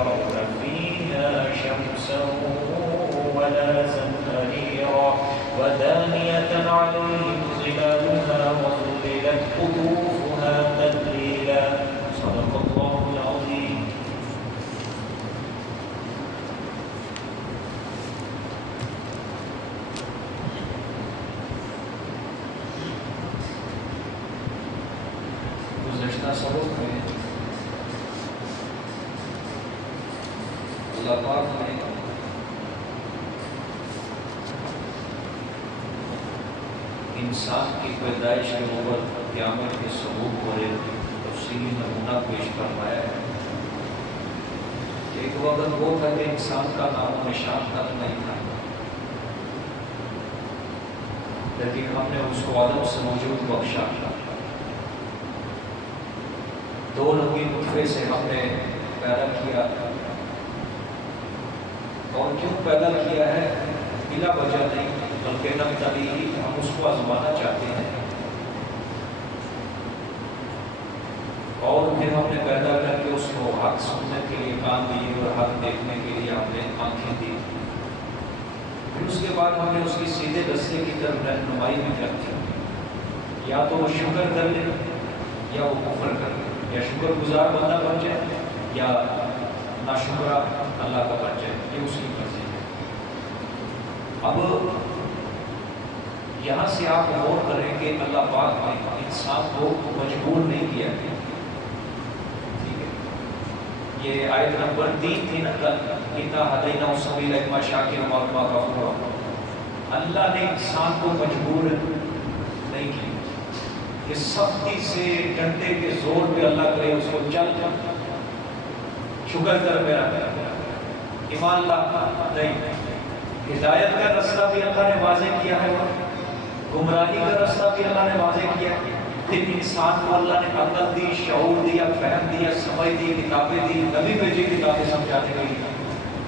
يرون فيها شمسا ولا زمهريرا ودانية عليهم ظلالها وظللت قطوفها تذليلا صدق الله العظيم. گزشتہ سبق میں اللہ پاک نے انسان کی پیدائش کے اوپر قیامت کے ثبوت پر ایک تفصیلی نمونہ پیش فرمایا ہے. ایک وقت وہ تھا کہ انسان کا نام و نشان تک نہیں تھا، لیکن ہم نے اس کو عدم سے موجود بخشا. دو لوگی نطفے سے ہم نے پیدا کیا، اور کیوں پیدا کیا ہے بلا وجہ نہیں، بلکہ نبتلی ہم اس کو آزمانا چاہتے ہیں. اور پھر ہم نے پیدا کر کے اس کو حق سننے کے لیے کان دیے اور حق دیکھنے کے لیے ہم نے آنکھیں دی. پھر اس کے بعد ہم نے اس کی سیدھے رستے کی طرف رہنمائی بھی کرتی، یا تو وہ شکر کر لے یا وہ کفر کر لے، یا شکر گزار بندہ بن جائے یا ناشکرا اللہ کا بن جائے، یہ اس کی مرضی ہے. اب یہاں سے آپ غور کریں کہ اللہ پاک نے انسان کو مجبور نہیں کیا. ٹھیک ہے، یہ آیت نمبر 3 تھی نا، اِنَّا هَدَيْنَاهُ السَّبِيلَ إِمَّا شَاكِرًا وَإِمَّا كَفُورًا. اللہ نے انسان کو مجبور نہیں کیا کہ سختی سے ڈنڈے کے زور پہ اللہ کرے اس کو چل شکر کر میرا ایمان لا. نہیں، ہدایت کا رستہ بھی اللہ نے واضح کیا ہے، گمراہی کا رستہ بھی اللہ نے واضح کیا. پھر انسان کو اللہ نے عقل دی، شعور دیا، فہم دیا، سمجھ دی، کتابیں دی، نبی بھیجی کتابیں سمجھانے کے لیے.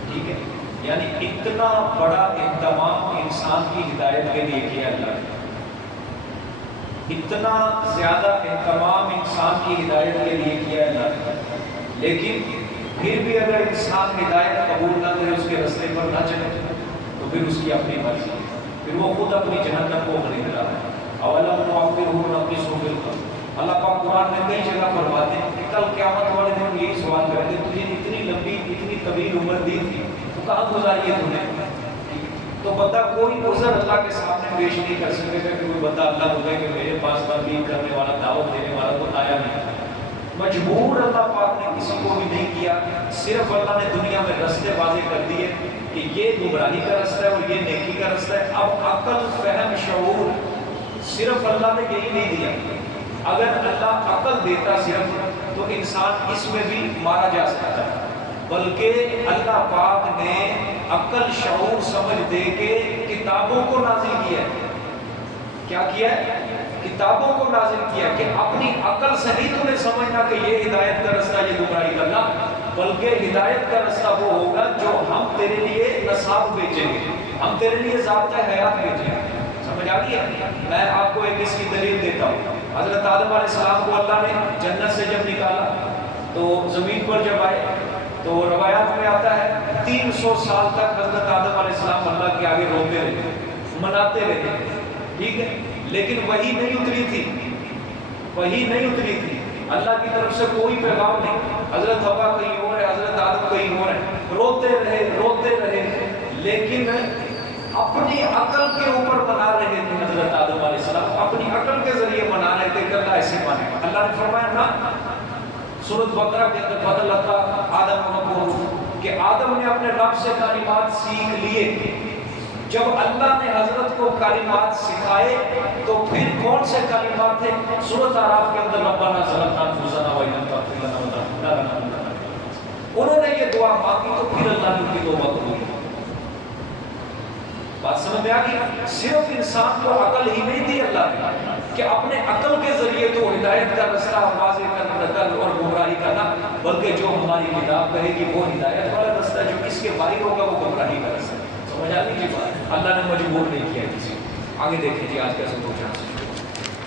ٹھیک ہے، یعنی اتنا بڑا اہتمام انسان کی ہدایت کے لیے کیا اللہ نے، اتنا زیادہ اہتمام انسان کی ہدایت کے لیے کیا اللہ نے. لیکن پھر بھی اگر انسان ہدایت قبول نہ کرے، اس کے رستے پر نہ چلے، تو پھر اس کی اپنی مرضی ہے، پھر وہ خود اپنی جہنم کو خرید رہا ہے. اولم نعمرہ ننقصہ فی الخلق. اللہ پاک قرآن میں کئی جگہ فرماتے ہیں کہ کل قیامت والے دن یہی سوال کریں گے، تجھے اتنی لمبی اتنی طویل عمر دی تھی تو کہاں گزاری ہے تم نے؟ تو بندہ کوئی عذر اللہ کے سامنے پیش نہیں کر سکے گا کہ کوئی بندہ اللہ کو کہے کہ میرے پاس تبلیغ کرنے والا، دعوت دینے والا تو آیا نہیں. مجبور اللہ پاک نے کسی کو بھی نہیں کیا، صرف اللہ نے دنیا میں رستے واضح کر دیے کہ یہ گمراہی کا رستہ ہے اور یہ نیکی کا رستہ ہے. اب عقل، فہم، شعور صرف اللہ نے یہی نہیں دیا. اگر اللہ عقل دیتا صرف تو انسان اس میں بھی مارا جا سکتا ہے، بلکہ اللہ پاک نے عقل، شعور، سمجھ دے کے کتابوں کو نازل کیا ہے. کیا کیا ہے؟ کتابوں کو نازل کیا کہ اپنی عقل سے نہیں تمہیں سمجھنا کہ یہ ہدایت کا رستہ، یہ گمراہی کرنا، بلکہ ہدایت کا رستہ وہ ہوگا جو ہم تیرے لیے نصاب بھیجیں گے، ہم تیرے لیے ضابطۂ حیات بھیجیں گے. سمجھ آ گئی ہے؟ میں آپ کو ایک اس کی دلیل دیتا ہوں. حضرت آدم علیہ السلام کو اللہ نے جنت سے جب نکالا تو زمین پر جب آئے تو روایات میں آتا ہے 300 سال تک حضرت آدم علیہ السلام اللہ کے آگے روتے رہے، مناتے رہے. ٹھیک ہے، لیکن وحی نہیں اتری تھی، وحی نہیں اتری تھی، اللہ کی طرف سے کوئی پیغام نہیں. حضرت حوا کہیں اور ہے، حضرت آدم کہیں اور ہے، روتے رہے، لیکن اپنی عقل کے اوپر منا رہے تھے. حضرت آدم علیہ السلام اپنی عقل کے ذریعے منا رہے تھے کہ اللہ ایسے مانے. اللہ نے فرمایا نا سورۃ بقرہ کے اندر فضل اللہ آدم ربہ کہ آدم نے اپنے رب سے کلمات سیکھ لیے. جب اللہ نے حضرت کو کلمات سکھائے تو پھر کون سے کلمات تھے؟ سورۃ اعراف کے اندر ربنا ظلمنا انفسنا وان لم تغفر لنا وترحمنا لنکونن من الخاسرین. انہوں نے یہ دعا مانگی تو پھر اللہ نے ان کی توبہ قبول کی. بات سمجھ میں آ گئی؟ صرف انسان کو عقل ہی نہیں دی اللہ نے کہ اپنے عقل کے ذریعے تو ہدایت کا رستہ واضح کرنا اور گمراہی کرنا، بلکہ جو ہماری کتاب کہے گی وہ ہدایت والا رستہ ہے، جو اس کے باہر ہوگا وہ گمراہی کا رستہ ہے. سمجھ آ گئی بات؟ اللہ نے مجبور نہیں کیا کسی کو. آگے دیکھیں جی آج کیسے پہنچا.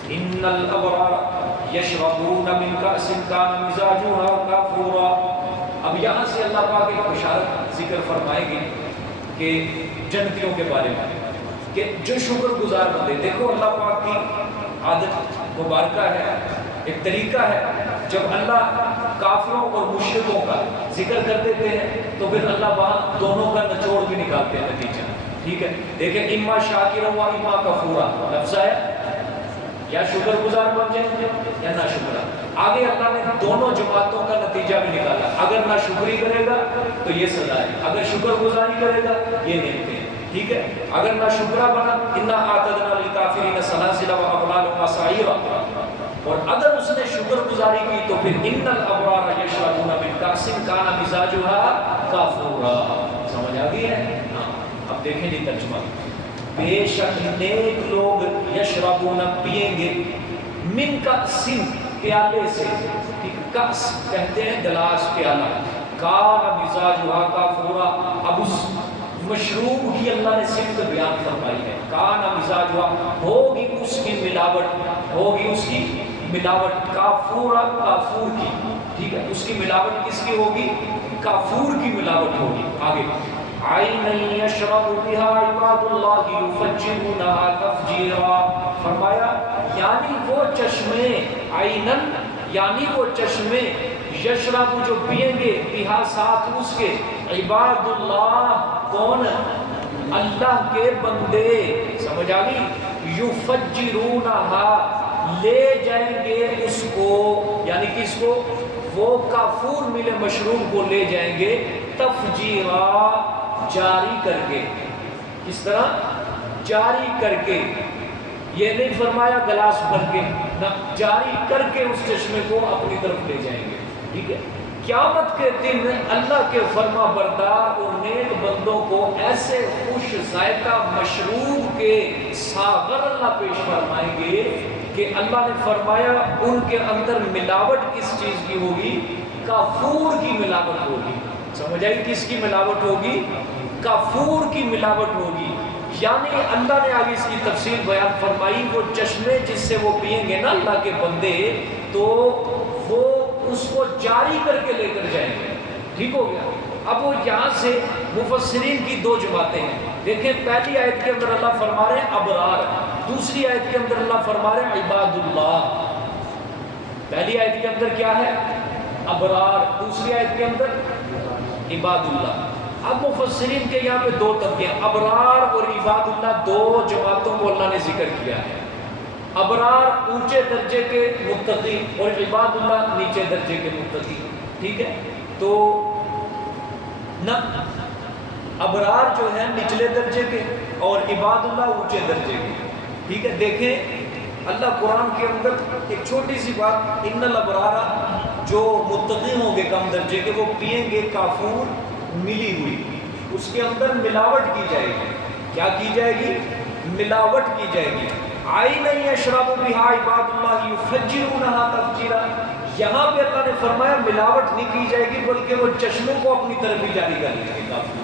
ان الابرار یشربون من کأس کان مزاجها کافورا. اب یہاں سے اللہ پاک ایک بشارت ذکر فرمائیں گے کہ جنتیوں کے بارے میں کہ جو شکر گزار بندے، دیکھو اللہ پاک کی عادت مبارکہ ہے، ایک طریقہ ہے، جب اللہ کافروں اور مشرکوں کا ذکر کر دیتے ہیں تو پھر اللہ وہاں دونوں کا نچوڑ بھی نکالتے ہیں نتیجہ، ٹھیک ہے؟ دیکھیں اما شاکرا و اما کفورا لفظ آیا، یا شکر گزار بن جائیں گے یا نہ شکرا۔ آگے اللہ نے دونوں جماعتوں کا نتیجہ بھی نکالا، اگر نہ شکری کرے گا تو یہ سزا ہے، اگر شکر گزاری کرے گا یہ نعمتیں ہیں، ٹھیک ہے؟ اگر نہ شکرا بنا انا اعتدنا للکافرین سلاسل و اغلال و مساعیر، اور اگر اس نے شکر گزاری کی تو پھر ان الابرار یشربون من کأس کان مزاجها کافورا۔ سمجھ آ گئی ہے؟ ہاں اب دیکھیں جی ترجمہ، بے شک نیک لوگ یشربون پیئیں گے من کأس پیالے سے، کأس کہتے ہیں گلاس پیالہ، کان مزاجها کافورا، اب اس مشروب کی اللہ نے صفت بیان فرمائی ہے، کان مزاجها ہوگی اس کی ملاوٹ، ہوگی اس کی ملاوٹ، کافورا کافور کی، ٹھیک ہے؟ اس کی ملاوٹ کس کی ہوگی؟ کافور کی ملاوٹ ہوگی۔ آگے عینا یشرب بها عباد اللہ یفجرونها تفجیرا، فرمایا یعنی وہ چشمے، عینا یعنی وہ چشمے، یشرب جو پیئیں گے، بها ساتھ اس کے، عباد اللہ کون؟ اللہ کے بندے، سمجھ آ گئی؟ یفجرونها لے جائیں گے اس کو، یعنی کس کو؟ وہ کافور ملے مشروب کو لے جائیں گے، تفجیرا جاری کر کے، کس طرح؟ جاری کر کے، یہ نہیں فرمایا گلاس بھر کے، نہ، جاری کر کے اس چشمے کو اپنی طرف لے جائیں گے، ٹھیک ہے؟ قیامت کے دن اللہ کے فرما بردار اور نیک بندوں کو ایسے خوش ذائقہ مشروب کے ساغر اللہ پیش فرمائیں گے کہ اللہ نے فرمایا ان کے اندر ملاوٹ کس چیز کی ہوگی؟ کافور کی ملاوٹ ہوگی۔ سمجھ آئی؟ کس کی ملاوٹ ہوگی؟ کافور کی ملاوٹ ہوگی۔ یعنی اللہ نے آگے اس کی تفصیل بیان فرمائی، وہ چشمے جس سے وہ پیئیں گے نا اللہ کے بندے، تو وہ اس کو جاری کر کے لے کر جائیں گے، ٹھیک ہو گیا؟ اب وہ یہاں سے مفسرین کی دو جماعتیں ہیں، دیکھیں پہلی آیت کے اندر اللہ فرما رہے ہیں ابرار، دوسری آیت کے اندر اللہ فرما رہے ہیں عباد اللہ۔ پہلی آیت کے اندر کیا ہے؟ ابرار، دوسری آیت کے اندر عباد اللہ۔ اب مفسرین کے یہاں پہ دو طبقے ہیں، ابرار اور عباد اللہ، دو جماعتوں کو اللہ نے ذکر کیا ہے۔ ابرار اونچے درجے کے متقی اور عباد اللہ نیچے درجے کے متقی، ٹھیک ہے؟ تو نہ ابرار جو ہے نچلے درجے کے اور عباد اللہ اونچے درجے کے، ٹھیک ہے؟ دیکھیں اللہ قرآن کے اندر ایک چھوٹی سی بات، ان الابرار جو متقی ہوں گے کم درجے کے، وہ پیئیں گے کافور ملی ہوئی، اس کے اندر ملاوٹ کی جائے گی، کیا کی جائے گی؟ ملاوٹ کی جائے گی۔ عینا یشرب بها عباد اللہ یفجرونها تفجیرا، یہاں پہ اللہ نے فرمایا ملاوٹ نہیں کی جائے گی بلکہ وہ چشموں کو اپنی طرف ہی جاری کر لیں گے کافر،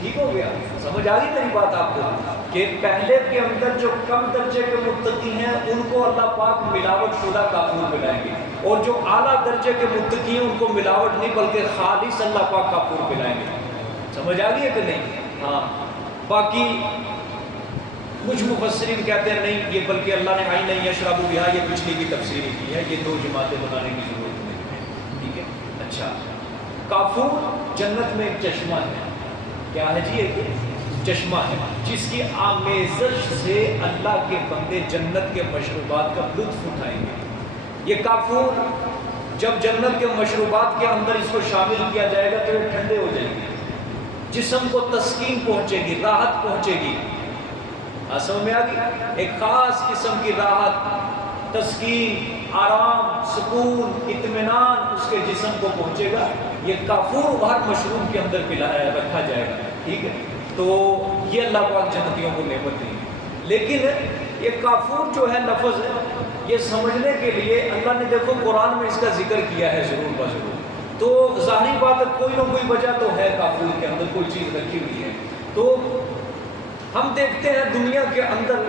ٹھیک ہو گیا؟ سمجھ آ گئی میری بات آپ کو؟ کہ پہلے کے اندر جو کم درجے کے متقی ہیں ان کو اللہ پاک ملاوٹ شدہ کافور ملائیں گے، اور جو اعلیٰ درجے کے متقی ہیں ان کو ملاوٹ نہیں بلکہ خالص اللہ پاک کافور ملائیں گے۔ سمجھ آ گئی ہے کہ نہیں؟ ہاں، باقی کچھ مفسرین کہتے ہیں نہیں، یہ بلکہ اللہ نے عینا یشرب بها، یہ پچھلی کی تفسیر کی ہے، یہ دو جماعتیں بنانے کی ضرورت نہیں ہے، ٹھیک ہے؟ اچھا، کافور جنت میں ایک چشمہ ہے، کیا ہے جی؟ ایک چشمہ ہے جس کی آمیزش سے اللہ کے بندے جنت کے مشروبات کا لطف اٹھائیں گے۔ یہ کافور جب جنت کے مشروبات کے اندر اس کو شامل کیا جائے گا تو یہ ٹھنڈے ہو جائیں گے، جسم کو تسکین پہنچے گی، راحت پہنچے گی، سمجھ میں آ گئی؟ ایک خاص قسم کی راحت، تسکین، آرام، سکون، اطمینان اس کے جسم کو پہنچے گا۔ یہ کافور ہر مشروب کے اندر رکھا جائے گا، ٹھیک ہے؟ تو یہ اللہ پاک جنتیوں کو نعمت دی۔ لیکن یہ کافور جو ہے لفظ ہے، یہ سمجھنے کے لیے اللہ نے دیکھو قرآن میں اس کا ذکر کیا ہے ضرور بضرور، تو ظاہری بات ہے کوئی نہ کوئی وجہ تو ہے کافور کے اندر، کوئی چیز رکھی ہوئی ہے۔ تو ہم دیکھتے ہیں دنیا کے اندر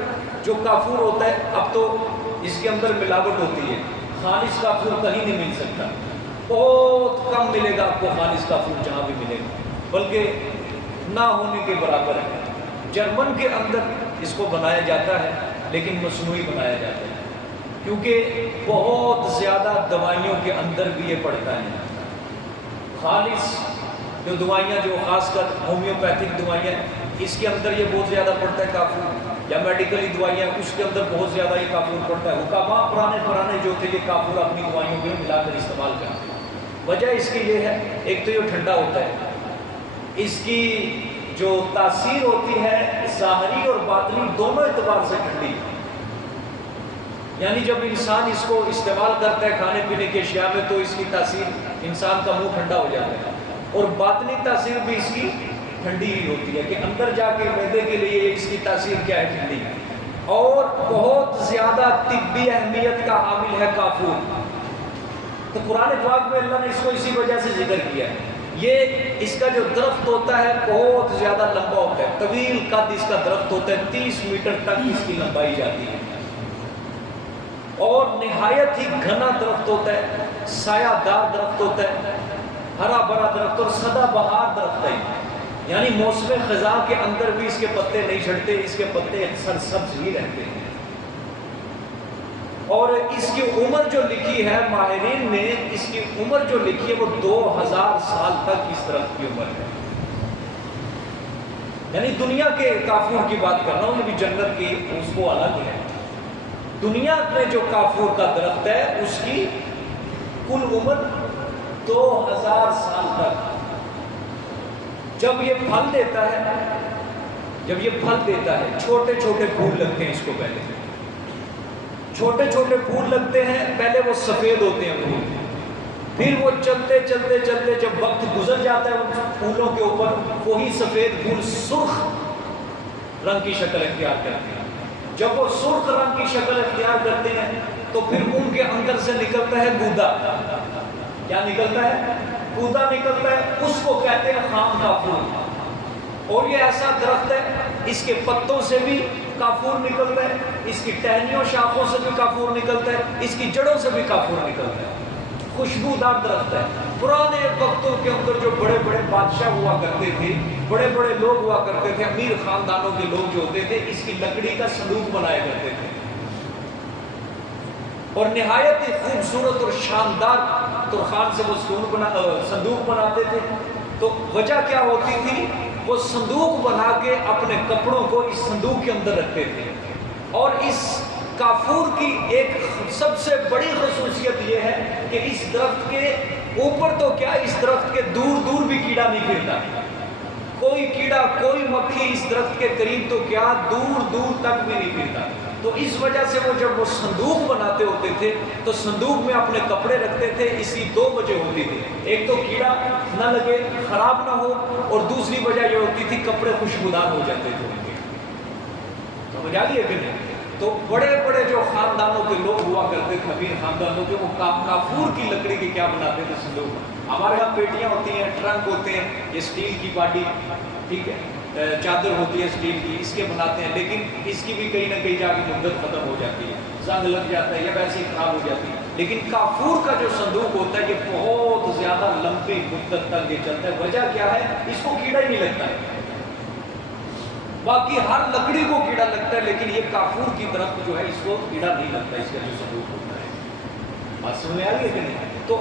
جو کافور ہوتا ہے، اب تو اس کے اندر ملاوٹ ہوتی ہے، خالص کافور کہیں نہیں مل سکتا، بہت کم ملے گا آپ کو خالص کافور جہاں بھی ملے گا، بلکہ نہ ہونے کے برابر ہے۔ جرمن کے اندر اس کو بنایا جاتا ہے لیکن مصنوعی بنایا جاتا ہے، کیونکہ بہت زیادہ دوائیوں کے اندر بھی یہ پڑتا ہے۔ خالص جو دوائیاں جو خاص کر ہومیوپیتھک دوائیاں اس کے اندر یہ بہت زیادہ پڑتا ہے کافور، یا میڈیکلی دوائیاں اس کے اندر بہت زیادہ یہ کافور پڑتا ہے۔ حکاماں پرانے جو تھے یہ کافور اپنی دوائیوں میں ملا کر استعمال کرتے ہیں۔ وجہ اس کی یہ ہے، ایک تو یہ ٹھنڈا ہوتا ہے، اس کی جو تاثیر ہوتی ہے ظاہری اور باطنی دونوں اعتبار سے ٹھنڈی، یعنی جب انسان اس کو استعمال کرتا ہے کھانے پینے کے اشیاء میں تو اس کی تاثیر انسان کا منہ ٹھنڈا ہو جاتا ہے، اور باطنی تاثیر بھی اس کی ٹھنڈی ہی ہوتی ہے کہ اندر جا کے معدے کے لیے اس کی تاثیر کیا ہے، ٹھنڈی، اور بہت زیادہ طبی اہمیت کا حامل ہے کافور۔ تو قرآن پاک میں اللہ نے اس کو اسی وجہ سے ذکر کیا ہے۔ یہ اس کا جو درخت ہوتا ہے بہت زیادہ لمبا ہوتا ہے، طویل قد اس کا درخت ہوتا ہے، 30 میٹر تک اس کی لمبائی جاتی ہے، اور نہایت ہی گھنا درخت ہوتا ہے، سایہ دار درخت ہوتا ہے، ہرا بھرا درخت اور سدا بہار درخت ہے، یعنی موسم خزاں کے اندر بھی اس کے پتے نہیں جھڑتے، اس کے پتے اکثر سبز ہی رہتے ہیں۔ اور اس کی عمر جو لکھی ہے ماہرین نے، اس کی عمر جو لکھی ہے وہ 2000 سال تک اس درخت کی عمر ہے، یعنی دنیا کے کافور کی بات کر رہا ہوں، یہ بھی جنت کی اس کو الگ ہے۔ دنیا میں جو کافور کا درخت ہے اس کی کل عمر 2000 سال تک۔ جب یہ پھل دیتا ہے چھوٹے چھوٹے پھول لگتے ہیں اس کو، پہلے چھوٹے چھوٹے پھول لگتے ہیں، پہلے وہ سفید ہوتے ہیں پھول، پھر وہ چلتے چلتے چلتے جب وقت گزر جاتا ہے ان پھولوں کے اوپر وہی سفید پھول سرخ رنگ کی شکل اختیار کرتے ہیں۔ جب وہ سرخ رنگ کی شکل اختیار کرتے ہیں تو پھر ان کے اندر سے نکلتا ہے گودا۔ کیا نکلتا ہے؟ گودا نکلتا ہے، اس کو کہتے ہیں خام کافور۔ اور یہ ایسا درخت ہے، اس کے پتوں سے بھی کافور نکلتا ہے، اس کی ٹہنیوں شاخوں سے بھی کافور نکلتا ہے، اس کی جڑوں سے بھی کافور نکلتا ہے۔ خوشبودار درخت ہے۔ پرانے وقتوں کے اندر جو بڑے بڑے بادشاہ ہوا کرتے تھے، بڑے بڑے لوگ ہوا کرتے تھے، امیر خاندانوں کے لوگ جو ہوتے تھے، اس کی لکڑی کا صندوق بنایا کرتے تھے، اور نہایت ہی خوبصورت اور شاندار ترخان سے وہ صندوق بناتے تھے۔ تو وجہ کیا ہوتی تھی؟ وہ صندوق بنا کے اپنے کپڑوں کو اس صندوق کے اندر رکھتے تھے۔ اور اس کافور کی ایک سب سے بڑی خصوصیت یہ ہے کہ اس درخت کے اوپر تو کیا، اس درخت کے دور دور بھی کیڑا نہیں پھرتا، کوئی کیڑا کوئی مکھی اس درخت کے قریب تو کیا دور دور تک بھی نہیں پھرتا۔ تو اس وجہ سے وہ جب وہ صندوق بناتے ہوتے تھے تو صندوق میں اپنے کپڑے رکھتے تھے، اس کی دو وجہ ہوتی تھی، ایک تو کیڑا نہ لگے، خراب نہ ہو، اور دوسری وجہ یہ ہوتی تھی کپڑے خوشبودار ہو جاتے تھے ان کے۔ سمجھ آ گئی ہے کہ نہیں؟ تو بڑے بڑے جو خاندانوں کے لوگ ہوا کرتے تھے، امیر خاندانوں کے، وہ کافور کی لکڑی کے کیا بناتے تھے صندوق۔ ہمارے یہاں پیٹیاں ہوتی ہیں، ٹرنک ہوتے ہیں، یہ اسٹیل کی باڈی، ٹھیک ہے، چادر ہوتی ہے اسٹیل کی، اس کے بناتے ہیں، لیکن اس کی بھی کہیں نہ کہیں جا کے مدت ختم ہو جاتی ہے، زنگ لگ جاتا ہے یا ویسے ہی خراب ہو جاتی ہے۔ لیکن کافور کا جو صندوق ہوتا ہے یہ بہت زیادہ لمبی مدت تک یہ چلتا ہے۔ وجہ کیا ہے؟ اس کو کیڑا ہی نہیں لگتا ہے، باقی ہر لکڑی کو کیڑا لگتا ہے، لیکن یہ کافور کی درخت جو ہے اس کو کیڑا نہیں لگتا، اس کا جو صندوق ہوتا ہے۔ بات سمجھ میں آ گئی کہ نہیں؟ تو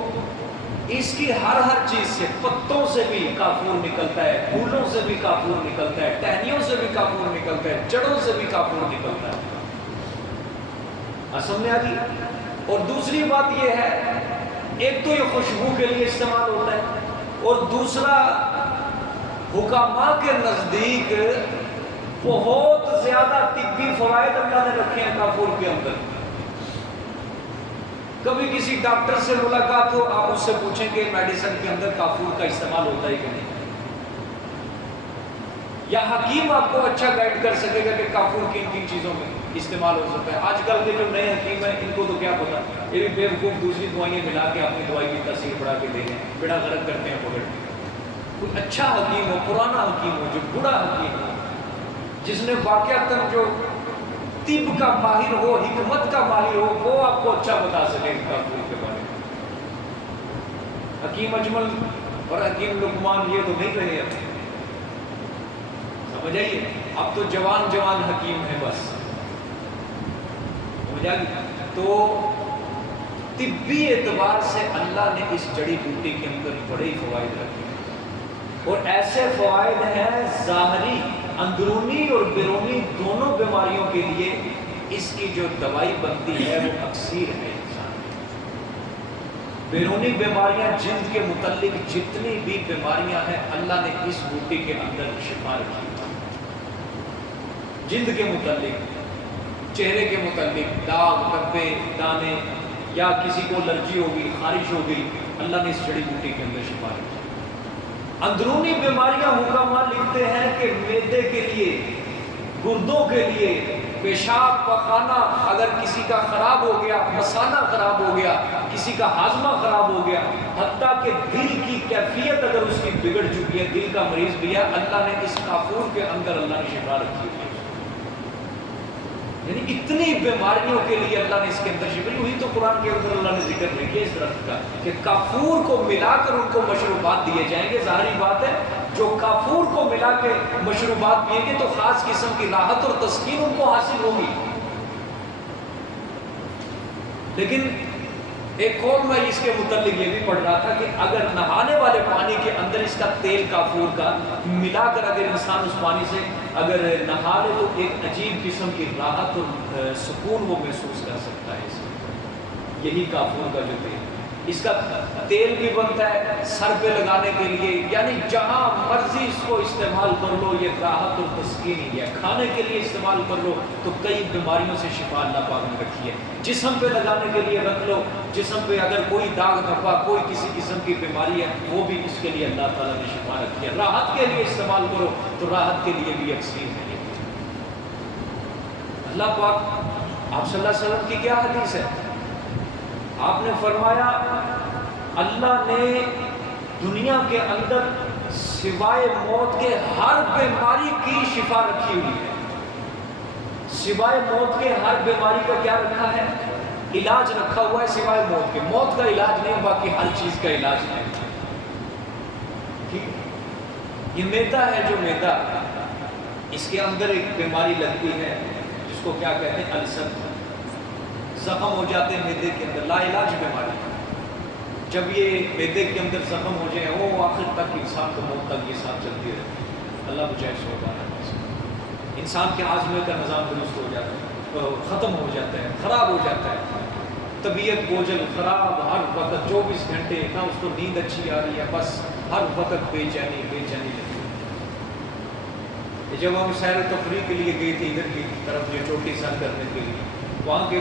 اس کی ہر چیز سے، پتوں سے بھی کافور نکلتا ہے، پھولوں سے بھی کافور نکلتا ہے، ٹہنیوں سے بھی کافور نکلتا ہے، جڑوں سے بھی کافور نکلتا ہے۔ سمجھ میں آ گئی؟ اور دوسری بات یہ ہے، ایک تو یہ خوشبو کے لیے استعمال ہوتا ہے، اور دوسرا حکاماء کے نزدیک بہت زیادہ طبی فوائد اللہ نے رکھے ہیں کافور کے اندر۔ کبھی کسی ڈاکٹر سے ملاقات ہو، آپ اس سے پوچھیں کہ میڈیسن کے اندر کافور کا استعمال ہوتا ہے کہ نہیں، یا حکیم آپ کو اچھا گائیڈ کر سکے گا کہ کافور کن کن چیزوں میں استعمال ہو سکتا ہے۔ آج کل کے جو نئے حکیم ہیں ان کو تو کیا پتا، یہ بھی بیوقوف دوسری دوائیں ملا کے اپنی دوائی کی تاثیر بڑھا کے دے دیں، بیڑا غرق کرتے ہیں پکڑ کے۔ کوئی اچھا حکیم ہو، پرانا حکیم ہو، جو بڑا حکیم ہو، جس نے واقعتاً جو طب کا ماہر ہو، حکمت کا ماہر ہو، وہ آپ کو اچھا بتا سکے کافور کے بارے میں۔ حکیم اجمل اور حکیم لقمان یہ تو نہیں رہے اب، سمجھ آئیے، اب تو جوان جوان حکیم ہیں بس، سمجھ آئیے۔ تو طبی اعتبار سے اللہ نے اس جڑی بوٹی کے اندر بڑے ہی فوائد رکھے ہیں، اور ایسے فوائد ہیں ظاہری، اندرونی اور بیرونی دونوں بیماریوں کے لیے اس کی جو دوائی بنتی ہے وہ اکثیر ہے انسان۔ بیرونی بیماریاں جلد کے متعلق جتنی بھی بیماریاں ہیں اللہ نے اس بوٹی کے اندر شفا رکھی، جلد کے متعلق، چہرے کے متعلق، داغ دھبے دانے، یا کسی کو الرجی ہوگی، خارش ہوگی، اللہ نے اس جڑی بوٹی کے اندر شفا رکھی۔ اندرونی بیماریاں حکماء لکھتے ہیں کہ معدے کے لیے، گردوں کے لیے، پیشاب پخانہ اگر کسی کا خراب ہو گیا، مثانہ خراب ہو گیا، کسی کا ہاضمہ خراب ہو گیا، حتیٰ کہ دل کی کیفیت اگر اس کی بگڑ چکی ہے، دل کا مریض بھی ہے، اللہ نے اس کافور کے اندر اللہ نے شفا رکھی ہے۔ یعنی اتنی بیماریوں کے لیے اللہ نے اس کے اندر شفا، وہی تو قرآن کے اندر اللہ نے ذکر نہیں کیا اس درخت کا کہ کافور کو ملا کر ان کو مشروبات دیے جائیں گے۔ ظاہری بات ہے جو کافور کو ملا کے مشروبات پئیں گے تو خاص قسم کی راحت اور تسکین ان کو حاصل ہوگی۔ لیکن ایک اور میں اس کے متعلق یہ بھی پڑھ رہا تھا کہ اگر نہانے والے پانی کے اندر اس کا تیل کافور کا ملا کر اگر انسان اس پانی سے اگر نہا لے تو ایک عجیب قسم کی راحت اور سکون وہ محسوس کر سکتا ہے اس میں۔ یہی کافور کا جو تیل، اس کا تیل بھی بنتا ہے سر پہ لگانے کے لیے، یعنی جہاں مرضی اس کو استعمال کر لو یہ راحت اور تسکین ہی ہے۔ کھانے کے لیے استعمال کر لو تو کئی بیماریوں سے شفا اللہ پاک نے رکھی ہے۔ جسم پہ لگانے کے لیے رکھ لو، جسم پہ اگر کوئی داغ دھبا، کوئی کسی قسم کی بیماری ہے وہ بھی اس کے لیے اللہ تعالیٰ نے شفا رکھی ہے۔ راحت کے لیے استعمال کرو تو راحت کے لیے بھی اکثیر ہے۔ اللہ پاک آپ صلی اللہ علیہ وسلم کی کیا حدیث ہے؟ آپ نے فرمایا اللہ نے دنیا کے اندر سوائے موت کے ہر بیماری کی شفا رکھی ہوئی ہے۔ سوائے موت کے ہر بیماری کا کیا رکھا ہے؟ علاج رکھا ہوا ہے سوائے موت کے۔ موت کا علاج نہیں، باقی ہر چیز کا علاج ہے۔ یہ میدا ہے، جو میدا اس کے اندر ایک بیماری لگتی ہے جس کو کیا کہتے ہیں؟ السر، زخم ہو جاتے ہیں میدے کے اندر، لا علاج بیماری۔ جب یہ میدے کے اندر زخم ہو جائے وہ آخر تک انسان کو موت تک یہ ساتھ چلتی رہتی ہے۔ اللہ بچائے سو بار انسان کے ہاضمے کا نظام درست ہو جاتا ہے، ختم ہو جاتا ہے، خراب ہو جاتا ہے، طبیعت بوجھل خراب، ہر وقت 24 گھنٹے نہ اس کو نیند اچھی آ رہی ہے، بس ہر وقت بے چینی لگتی ہے۔ جب ہم سیر و تفریح کے لیے گئے تھے ادھر کی طرف جو چوٹی سر کرنے کے لیے، وہاں کے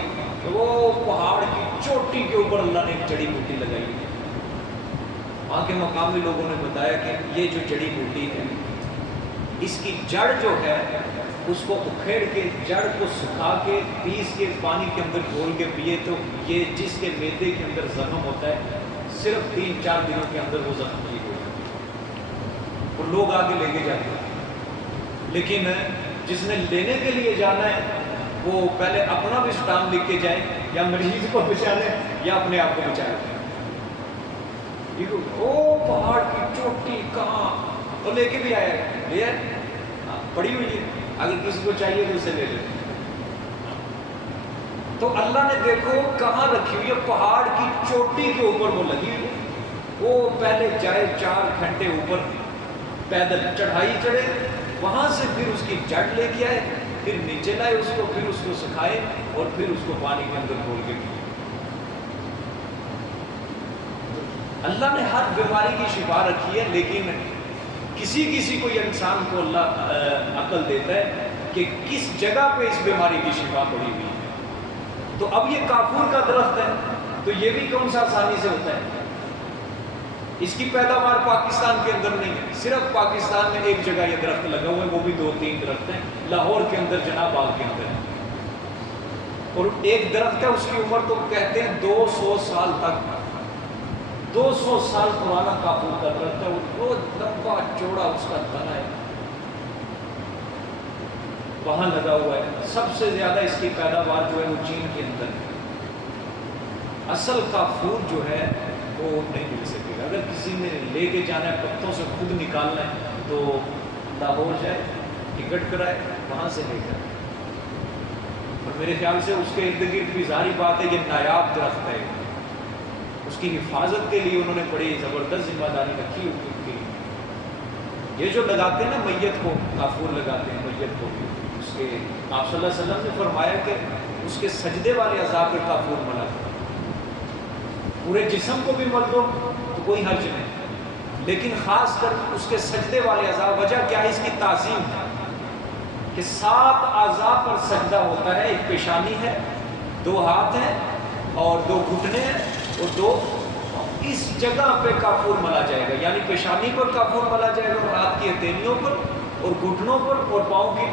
وہ پہاڑ کی چوٹی کے اوپر اللہ نے ایک جڑی بوٹی لگائی ہے۔ وہاں کے مقامی لوگوں نے بتایا کہ یہ جو جڑی بوٹی ہے اس کی جڑ جو ہے اس کو اکھیڑ کے جڑ کو سکھا کے پیس کے پانی کے اندر گھول کے پیے تو یہ جس کے میدے کے اندر زخم ہوتا ہے صرف 3-4 دنوں کے اندر وہ زخم ٹھیک ہو جاتا ہے اور لوگ آگے لے کے جاتے ہیں۔ لیکن جس نے لینے کے لیے جانا ہے وہ پہلے اپنا بھی اسٹام لکھ کے جائے، یا مریض کو بچا لے یا اپنے آپ کو بچا لے۔ وہ پہاڑ کی چوٹی کہاں، وہ لے کے بھی آیا لے آئے، پڑی ہوئی ہے، اگر کسی کو چاہیے تو اسے لے لے۔ تو اللہ نے دیکھو کہاں رکھی ہوئی ہے، پہاڑ کی چوٹی کے اوپر وہ لگی ہوئی ہے۔ وہ پہلے جائے 4 گھنٹے اوپر پیدل چڑھائی چڑھے، وہاں سے پھر اس کی جڑ لے کے آئے، پھر نیچے لائے اس کو، پھر اس کو سکھائے اور پھر اس کو پانی کے اندر کھول کے پیے۔ اللہ نے ہر بیماری کی شفا رکھی ہے، لیکن کسی کو یہ انسان کو اللہ عقل دیتا ہے کہ کس جگہ پہ اس بیماری کی شفا پڑی ہوئی ہے۔ تو اب یہ کافور کا درخت ہے تو یہ بھی کون سا آسانی سے ہوتا ہے؟ اس کی پیداوار پاکستان کے اندر نہیں ہے، صرف پاکستان میں ایک جگہ یہ درخت لگا ہوا ہے، وہ بھی 2-3 درخت ہیں، لاہور کے اندر جناب باغ کے اندر ہے، اور ایک درخت ہے اس کی عمر تو کہتے ہیں 200 سال تک، 200 سال پرانا کافور کا درخت ہے، وہ لمبا چوڑا اس کا تنا ہے، وہاں لگا ہوا ہے۔ سب سے زیادہ اس کی پیداوار جو ہے وہ چین کے اندر ہے۔ اصل کافور جو ہے وہ نہیں مل سکے گا. اگر کسی نے لے کے جانا ہے پتوں سے خود نکالنا ہے تو لاہور جائے, ٹکٹ کرائے, وہاں سے لے کر. اور میرے خیال سے اس کے ارد گرد بھی ظاہری بات ہے یہ نایاب درخت ہے, اس کی حفاظت کے لیے انہوں نے بڑی زبردست ذمہ داری رکھی ہوئی. یہ جو لگاتے ہیں نا میت کو, کافور لگاتے ہیں میت کو, اس کے آپ صلی اللہ علیہ وسلم نے فرمایا کہ اس کے سجدے والے اعضاء پہ کافور ملا کرو. پورے جسم کو بھی مل دو تو کوئی حرج نہیں, لیکن خاص کر اس کے سجدے والے اعضاء. وجہ کیا ہے؟ اس کی تعظیم ہے کہ 7 اعضاء پر سجدہ ہوتا ہے. ایک پیشانی ہے, 2 ہاتھ ہیں اور 2 گھٹنے ہیں اور 2. اس جگہ پہ کافور ملا جائے گا, یعنی پیشانی پر کافور ملا جائے گا, اور ہاتھ کی ہتھیلیوں پر اور گھٹنوں پر اور پاؤں کے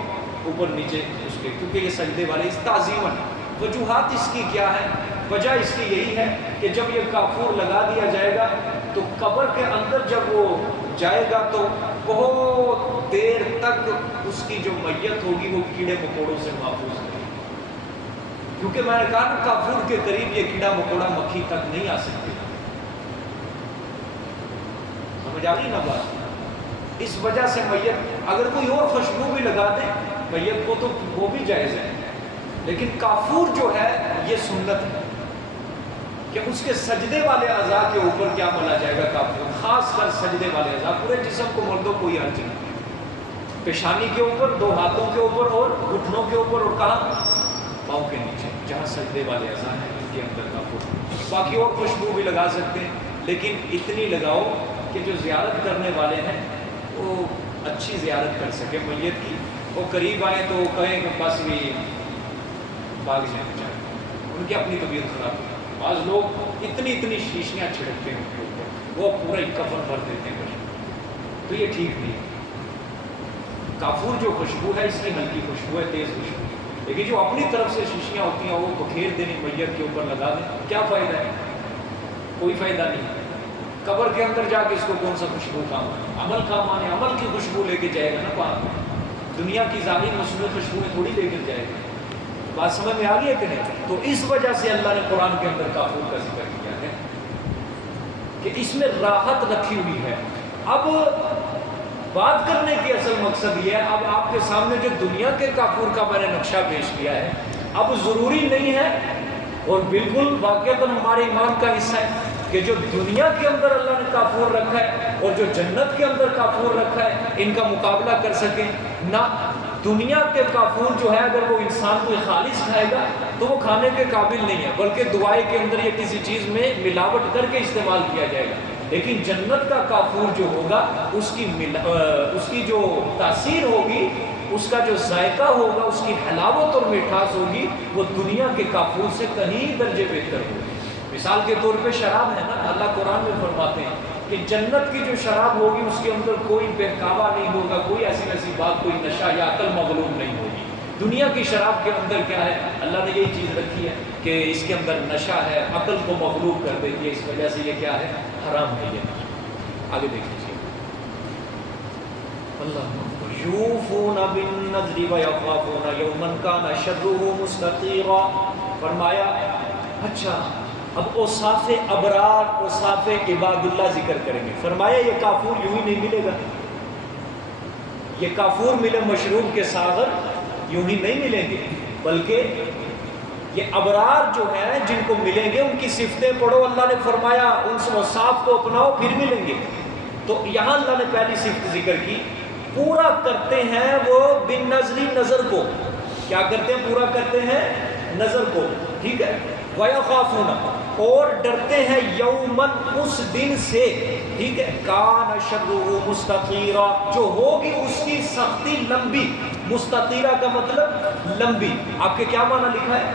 اوپر نیچے اس کے, کیونکہ یہ سجدے والے اس تعظیمن. وجوہات اس کی کیا ہے؟ وجہ اس کی یہی ہے کہ جب یہ کافور لگا دیا جائے گا تو قبر کے اندر جب وہ جائے گا تو بہت دیر تک اس کی جو میت ہوگی وہ کیڑے مکوڑوں سے محفوظ رہے گی. کیونکہ میں نے کہا نا کافور کے قریب یہ کیڑا مکوڑا مکھی تک نہیں آ سکتے. سمجھ آ گئی نا بات؟ اس وجہ سے میت, اگر کوئی اور خوشبو بھی لگا دے میت کو تو وہ بھی جائز ہے, لیکن کافور جو ہے یہ سنت ہے کہ اس کے سجدے والے اعضاء کے اوپر کیا ملا جائے گا کافور. خاص کر سجدے والے اعضاء, پورے جسم کو مل دو کوئی حرج نہیں. پیشانی کے اوپر, 2 ہاتھوں کے اوپر اور گھٹنوں کے اوپر, اور کہاں؟ پاؤں کے نیچے جہاں سجدے والے اعضاء ہیں ان کے اندر کافور. باقی اور خوشبو بھی لگا سکتے ہیں, لیکن اتنی لگاؤ کہ جو زیارت کرنے والے ہیں وہ اچھی زیارت کر سکے میت کی. وہ قریب آئے تو کہیں کہ بس بھی بھاگ جائیں, ان کی اپنی طبیعت خراب ہے. بعض لوگ اتنی شیشیاں چھڑکتے ہیں ان کے اوپر, وہ پورا ہی کفن بھر دیتے ہیں خوشبو, تو یہ ٹھیک نہیں. کافور جو خوشبو ہے اس کی ہلکی خوشبو ہے, تیز خوشبو, لیکن جو اپنی طرف سے شیشیاں ہوتی ہیں وہ بکھیر دینی میت کے اوپر لگا دیں, کیا فائدہ ہے؟ کوئی فائدہ نہیں. قبر کے اندر جا کے اس کو کون سا خوشبو کام آئے؟ عمل کام آنے, عمل کی خوشبو لے کے جائے گا نا وہاں. دنیا کی ظاہری مصنوعی خوشبوئیں تھوڑی لے کر جائے گا. بات سمجھ میں آ گئی ہے کہ نہیں؟ تو اس وجہ سے اللہ نے قرآن کے اندر کافور کا ذکر کیا ہے کہ اس میں راحت رکھی ہوئی ہے. اب بات کرنے کی اصل مقصد یہ ہے, اب آپ کے سامنے جو دنیا کے کافور کا میں نے نقشہ پیش کیا ہے, اب ضروری نہیں ہے اور بالکل واقعتاً ہمارے ایمان کا حصہ ہے کہ جو دنیا کے اندر اللہ نے کافور رکھا ہے اور جو جنت کے اندر کافور رکھا ہے ان کا مقابلہ کر سکیں. نہ, دنیا کے کافور جو ہے اگر وہ انسان کوئی خالص کھائے گا تو وہ کھانے کے قابل نہیں ہے, بلکہ دعائے کے اندر یہ کسی چیز میں ملاوٹ کر کے استعمال کیا جائے گا. لیکن جنت کا کافور جو ہوگا اس کی جو تاثیر ہوگی, اس کا جو ذائقہ ہوگا, اس کی حلاوت اور مٹھاس ہوگی, وہ دنیا کے کافور سے کہیں درجے بہتر ہوگی. مثال کے طور پہ شراب ہے نا, اللہ قرآن میں فرماتے ہیں کہ جنت کی جو شراب ہوگی اس کے اندر کوئی بہکاوا نہیں ہوگا, کوئی ایسی بات, کوئی نشہ یا عقل مغلوب نہیں ہوگی. دنیا کی شراب کے اندر کیا ہے؟ اللہ نے یہی چیز رکھی ہے کہ اس کے اندر نشہ ہے, عقل کو مغلوب کر دیتی ہے, اس وجہ سے یہ کیا ہے؟ حرام ہے. یہ آگے دیکھ لیجیے. اللہ یوفون بالنذر ویخافون یوما کان شرہ مستطیرا. فرمایا اچھا اب اوصاف ابرار, اوصاف عباد اللہ ذکر کریں گے. فرمایا یہ کافور یوں ہی نہیں ملے گا, یہ کافور ملے مشروب کے ساغر یوں ہی نہیں ملیں گے, بلکہ یہ ابرار جو ہیں جن کو ملیں گے ان کی صفتیں پڑھو. اللہ نے فرمایا ان سے اوصاف کو اپناؤ پھر ملیں گے. تو یہاں اللہ نے پہلی صفت ذکر کی, پورا کرتے ہیں وہ بالنظری, نظر کو کیا کرتے ہیں؟ پورا کرتے ہیں نظر کو, ٹھیک ہے. وَيَخَافُونَ, اور ڈرتے ہیں یومن, اس دن سے, ٹھیک ہے. کان شرہ مستطیرا, جو ہوگی اس کی سختی لمبی. مستطیرا کا مطلب لمبی. آپ کے کیا معنی لکھا ہے؟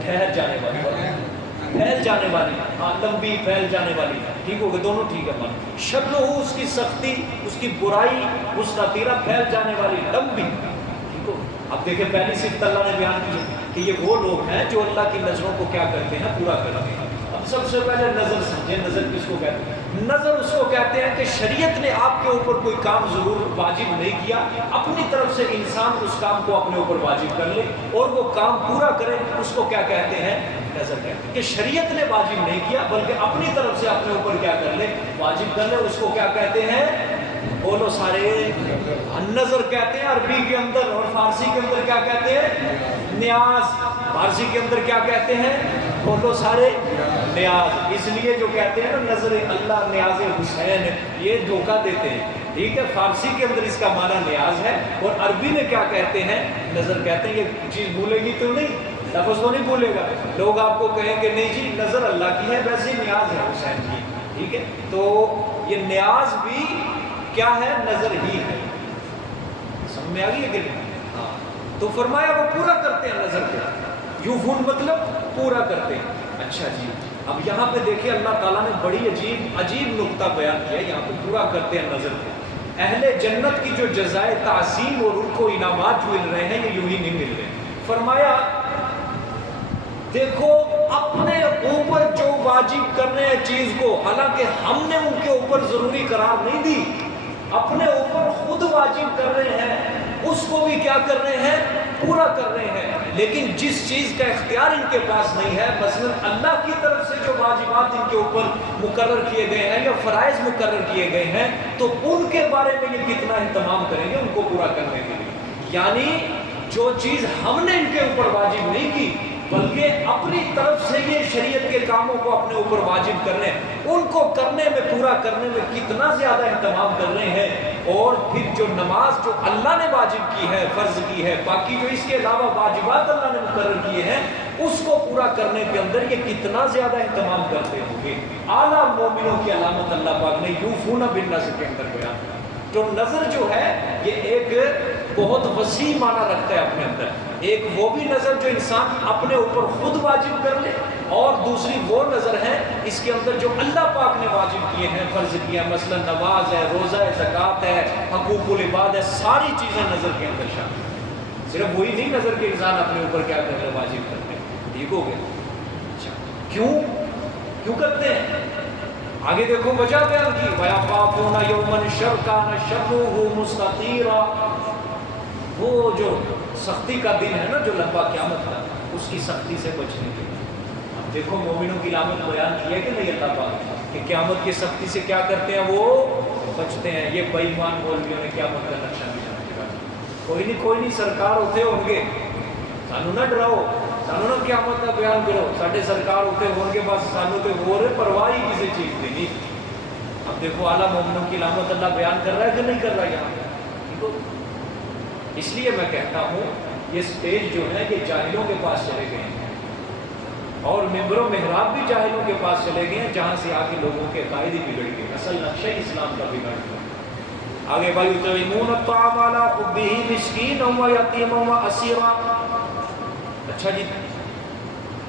ٹھہر جانے والی, پھیل جانے والی, ہاں لمبی پھیل جانے والی, ٹھیک ہوگا, دونوں ٹھیک ہے معنی. شرہ اس کی سختی, اس کی برائی, مستطیرا پھیل جانے والی, لمبی. اب دیکھیں پہلی صفت اللہ نے بیان کی ہے کہ یہ وہ لوگ ہیں جو اللہ کی نظروں کو کیا کرتے ہیں؟ پورا کرتے ہیں. اب سب سے پہلے نظر سمجھیں, نظر کس کو کہتے ہیں؟ نظر اس کو کہتے ہیں کہ شریعت نے آپ کے اوپر کوئی کام ضرور واجب نہیں کیا، اپنی طرف سے انسان اس کام کو اپنے اوپر واجب کر لے اور وہ کام پورا کرے، اس کو کیا کہتے ہیں؟ نظر کہتے ہیں کہ شریعت نے واجب نہیں کیا بلکہ اپنی طرف سے اپنے اوپر کیا کر لے؟ واجب کر لے، اس کو کیا کہتے ہیں؟ بولو سارے، نظر کہتے ہیں عربی کے اندر، اور فارسی کے اندر کیا کہتے ہیں؟ نیاز۔ فارسی کے اندر کیا کہتے ہیں؟ بولو سارے، نیاز۔ اس لیے جو کہتے ہیں نا نظر اللہ نیاز حسین، یہ دھوکہ دیتے ہیں، ٹھیک ہے؟ فارسی کے اندر اس کا معنی نیاز ہے، اور عربی میں کیا کہتے ہیں؟ نظر کہتے ہیں۔ یہ چیز بھولے گی تو نہیں، لفظ تو نہیں بھولے گا۔ لوگ آپ کو کہیں کہ نہیں جی نظر اللہ کی ہے، ویسے نیاز ہے حسین کی، ٹھیک ہے؟ تو یہ نیاز بھی کیا ہے؟ نظر ہی ہے۔ سمجھ میں آ گئی ہے کہ نہیں؟ ہاں، تو فرمایا وہ پورا کرتے ہیں نظر کو، یوفون مطلب پورا کرتے ہیں۔ اچھا جی، اب یہاں پہ دیکھیں اللہ تعالیٰ نے بڑی عجیب نقطہ بیان کیا، یہاں پہ پورا کرتے ہیں نظر کو۔ اہل جنت کی جو جزائے تعظیم اور ان کو انعامات مل رہے ہیں، یہ یوں ہی نہیں مل رہے۔ فرمایا دیکھو اپنے اوپر جو واجب کرنے ہیں چیز کو، حالانکہ ہم نے ان کے اوپر ضروری قرار نہیں دی، اپنے اوپر خود واجب کر رہے ہیں، اس کو بھی کیا کر رہے ہیں؟ پورا کر رہے ہیں۔ لیکن جس چیز کا اختیار ان کے پاس نہیں ہے، مثلا اللہ کی طرف سے جو واجبات ان کے اوپر مقرر کیے گئے ہیں یا فرائض مقرر کیے گئے ہیں، تو ان کے بارے میں یہ کتنا اہتمام کریں گے ان کو پورا کرنے کے لیے۔ یعنی جو چیز ہم نے ان کے اوپر واجب نہیں کی بلکہ اپنی طرف سے یہ شریعت کے کاموں کو اپنے اوپر واجب کر رہے ہیں، ان کو کرنے میں، پورا کرنے میں کتنا زیادہ اہتمام کر رہے ہیں۔ اور پھر جو نماز جو اللہ نے واجب کی ہے، فرض کی ہے، باقی جو اس کے علاوہ واجبات اللہ نے مقرر کیے ہیں، اس کو پورا کرنے کے اندر یہ کتنا زیادہ اہتمام کرتے ہوں گے۔ اعلیٰ مومنوں کی علامت اللہ پاک نے یوفون بالنذر کے اندر بیان کیا۔ تو نظر جو ہے یہ ایک بہت وسیع معنی رکھتا ہے اپنے اندر۔ ایک وہ بھی نظر جو انسان اپنے اوپر خود واجب کر لے، اور دوسری وہ نظر ہے اس کے اندر جو اللہ پاک نے واجب کیے ہیں، فرض کیا، مثلا نماز ہے، روزہ ہے، زکوٰۃ ہے، حقوق العباد ہے، ساری چیزیں نظر کے اندر شامل ہیں۔ صرف وہی نہیں نظر کے انسان اپنے اوپر کیا کر رہے، واجب کرتے ہیں، ٹھیک ہو گیا؟ کیوں کرتے ہیں؟ آگے دیکھو وجہ بیان کی، وَيَخَافُونَ يَوْمًا كَانَ شَرُّهُ مُسْتَطِيرًا۔ وہ جو سختی کا دن ہے نا، جو لمبا قیامت کا، اس کی سختی سے بچنے کے لیے اب دیکھو مومنوں کی علامت بیان کی ہے کہ نہیں اللہ پاک، کہ قیامت کی سختی سے کیا کرتے ہیں؟ وہ بچتے ہیں۔ یہ بے ایمان مولویوں نے قیامت کا نقشہ بھی جان کے رکھا۔ کوئی نہیں سرکار ہوتے ہوں گے، سانو نہ ڈراؤ، سانو نہ قیامت کا بیان کرو، ساڈے سرکار ہوتے ہوں گے، بس سانو تے ہو رہے پرواہ ہی کسی چیز کی نہیں۔ اب دیکھو اعلیٰ مومنوں کی علامت اللہ بیان کر رہا ہے کہ نہیں کر رہا یہاں پہ؟ ٹھیک ہو؟ اس لیے میں کہتا ہوں یہ سٹیج جو ہے یہ جاہلوں کے پاس چلے گئے ہیں، اور ممبر و محراب بھی جاہلوں کے پاس چلے گئے ہیں، جہاں سے آگے لوگوں کے عقائد ہی بگڑ گئے، اصل نقشہ اسلام کا بگڑ گیا۔ آگے بھائی یطعمون الطعام علی حبہ مسکینا و یتیما و اسیرا۔ اچھا جی،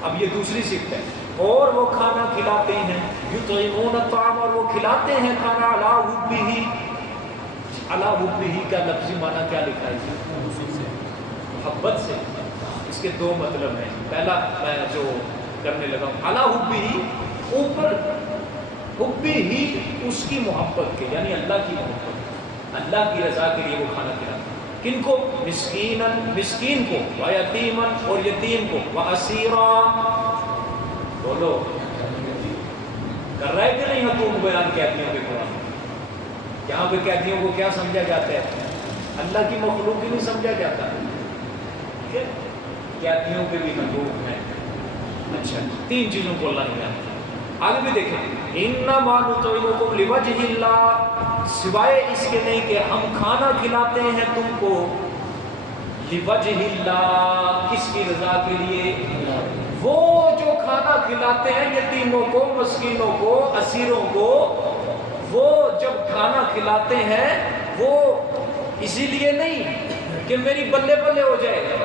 اب یہ دوسری صفت ہے، اور وہ کھانا کھلاتے ہیں، یطعمون الطعام، اور وہ کھلاتے ہیں کھانا، علی حبہ، علی حبہ کا لفظی معنی کیا لکھا ہے؟ محبت سے۔ اس کے دو مطلب ہیں، پہلا میں جو کرنے لگا ہوں، علی حبہ، اوپر، حبہ ہی اس کی محبت کے، یعنی اللہ کی محبت، اللہ کی رضا کے لیے وہ کھانا کھلاتے ہیں۔ کن کو؟ مسکینا، مسکین کو، و یتیما، اور یتیم کو، و اسیرا۔ بولو کر رہا ہے کہ نہیں حقوق بیان قیدیوں کے قرآن؟ یہاں پہ قیدیوں کو کیا سمجھا جاتا ہے؟ اللہ کی مخلوق ہی نہیں سمجھا جاتا، ٹھیک ہے؟ قیدیوں کے بھی حقوق ہیں۔ اچھا، تین چیزوں کو اللہ نے بیان کیا۔ آگے بھی دیکھیں، انما نطعمکم لوجہ اللہ، سوائے اس کے نہیں کہ ہم کھانا کھلاتے ہیں تم کو، لوجہ اللہ، کس کی رضا کے لیے؟ وہ جو کھانا کھلاتے ہیں یتیموں کو، مسکینوں کو، اسیروں کو، وہ جب کھانا کھلاتے ہیں وہ اسی لیے نہیں کہ میری بلے بلے ہو جائے،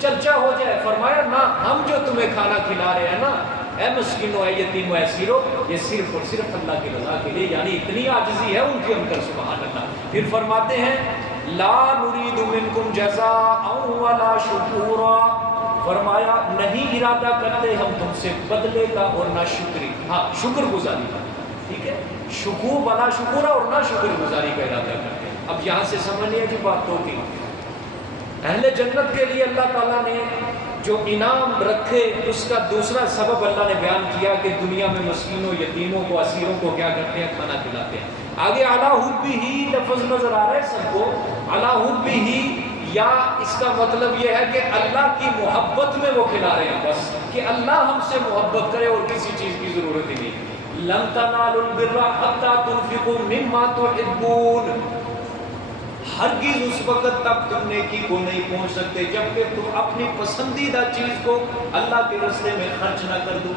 چرچا ہو جائے، فرمایا نہ، ہم جو تمہیں کھانا کھلا رہے ہیں نا، اے مسکینوں، اے یتیموں، اے اسیروں، یہ صرف اور صرف اللہ کی رضا کے لیے، یعنی اتنی عاجزی ہے ان کے اندر، سبحان اللہ۔ پھر فرماتے ہیں لا نرید منکم جزاء ولا شکورا، فرمایا نہیں ارادہ کرتے ہم تم سے بدلے کا اور نہ شکری، ہاں شکر گزاری کا، ٹھیک ہے؟ شکوہ بنا شکورہ اور نہ شکر گزاری کا ارادہ کرتے ہیں. اب یہاں سے سمجھنی ہے جی بات تو کی اہل جنت کے لیے اللہ تعالیٰ نے جو انعام رکھے اس کا دوسرا سبب اللہ نے بیان کیا کہ دنیا میں مسکینوں یتیموں کو اسیروں کو کیا کرتے ہیں کھانا کھلاتے ہیں. آگے علی حبہ لفظ نظر آ رہا ہے سب کو. علی حبہ یا اس کا مطلب یہ ہے کہ اللہ کی محبت میں وہ کھلا رہے ہیں بس کہ اللہ ہم سے محبت کرے اور کسی چیز کی ضرورت ہی نہیں. لن تنالوا البر حتى تنفقوا مما تحبون. ہرگز اس وقت تک تم نیکی کو نہیں پہنچ سکتے جب کہ تم اپنی پسندیدہ چیز کو اللہ کے راستے میں خرچ نہ کر دو.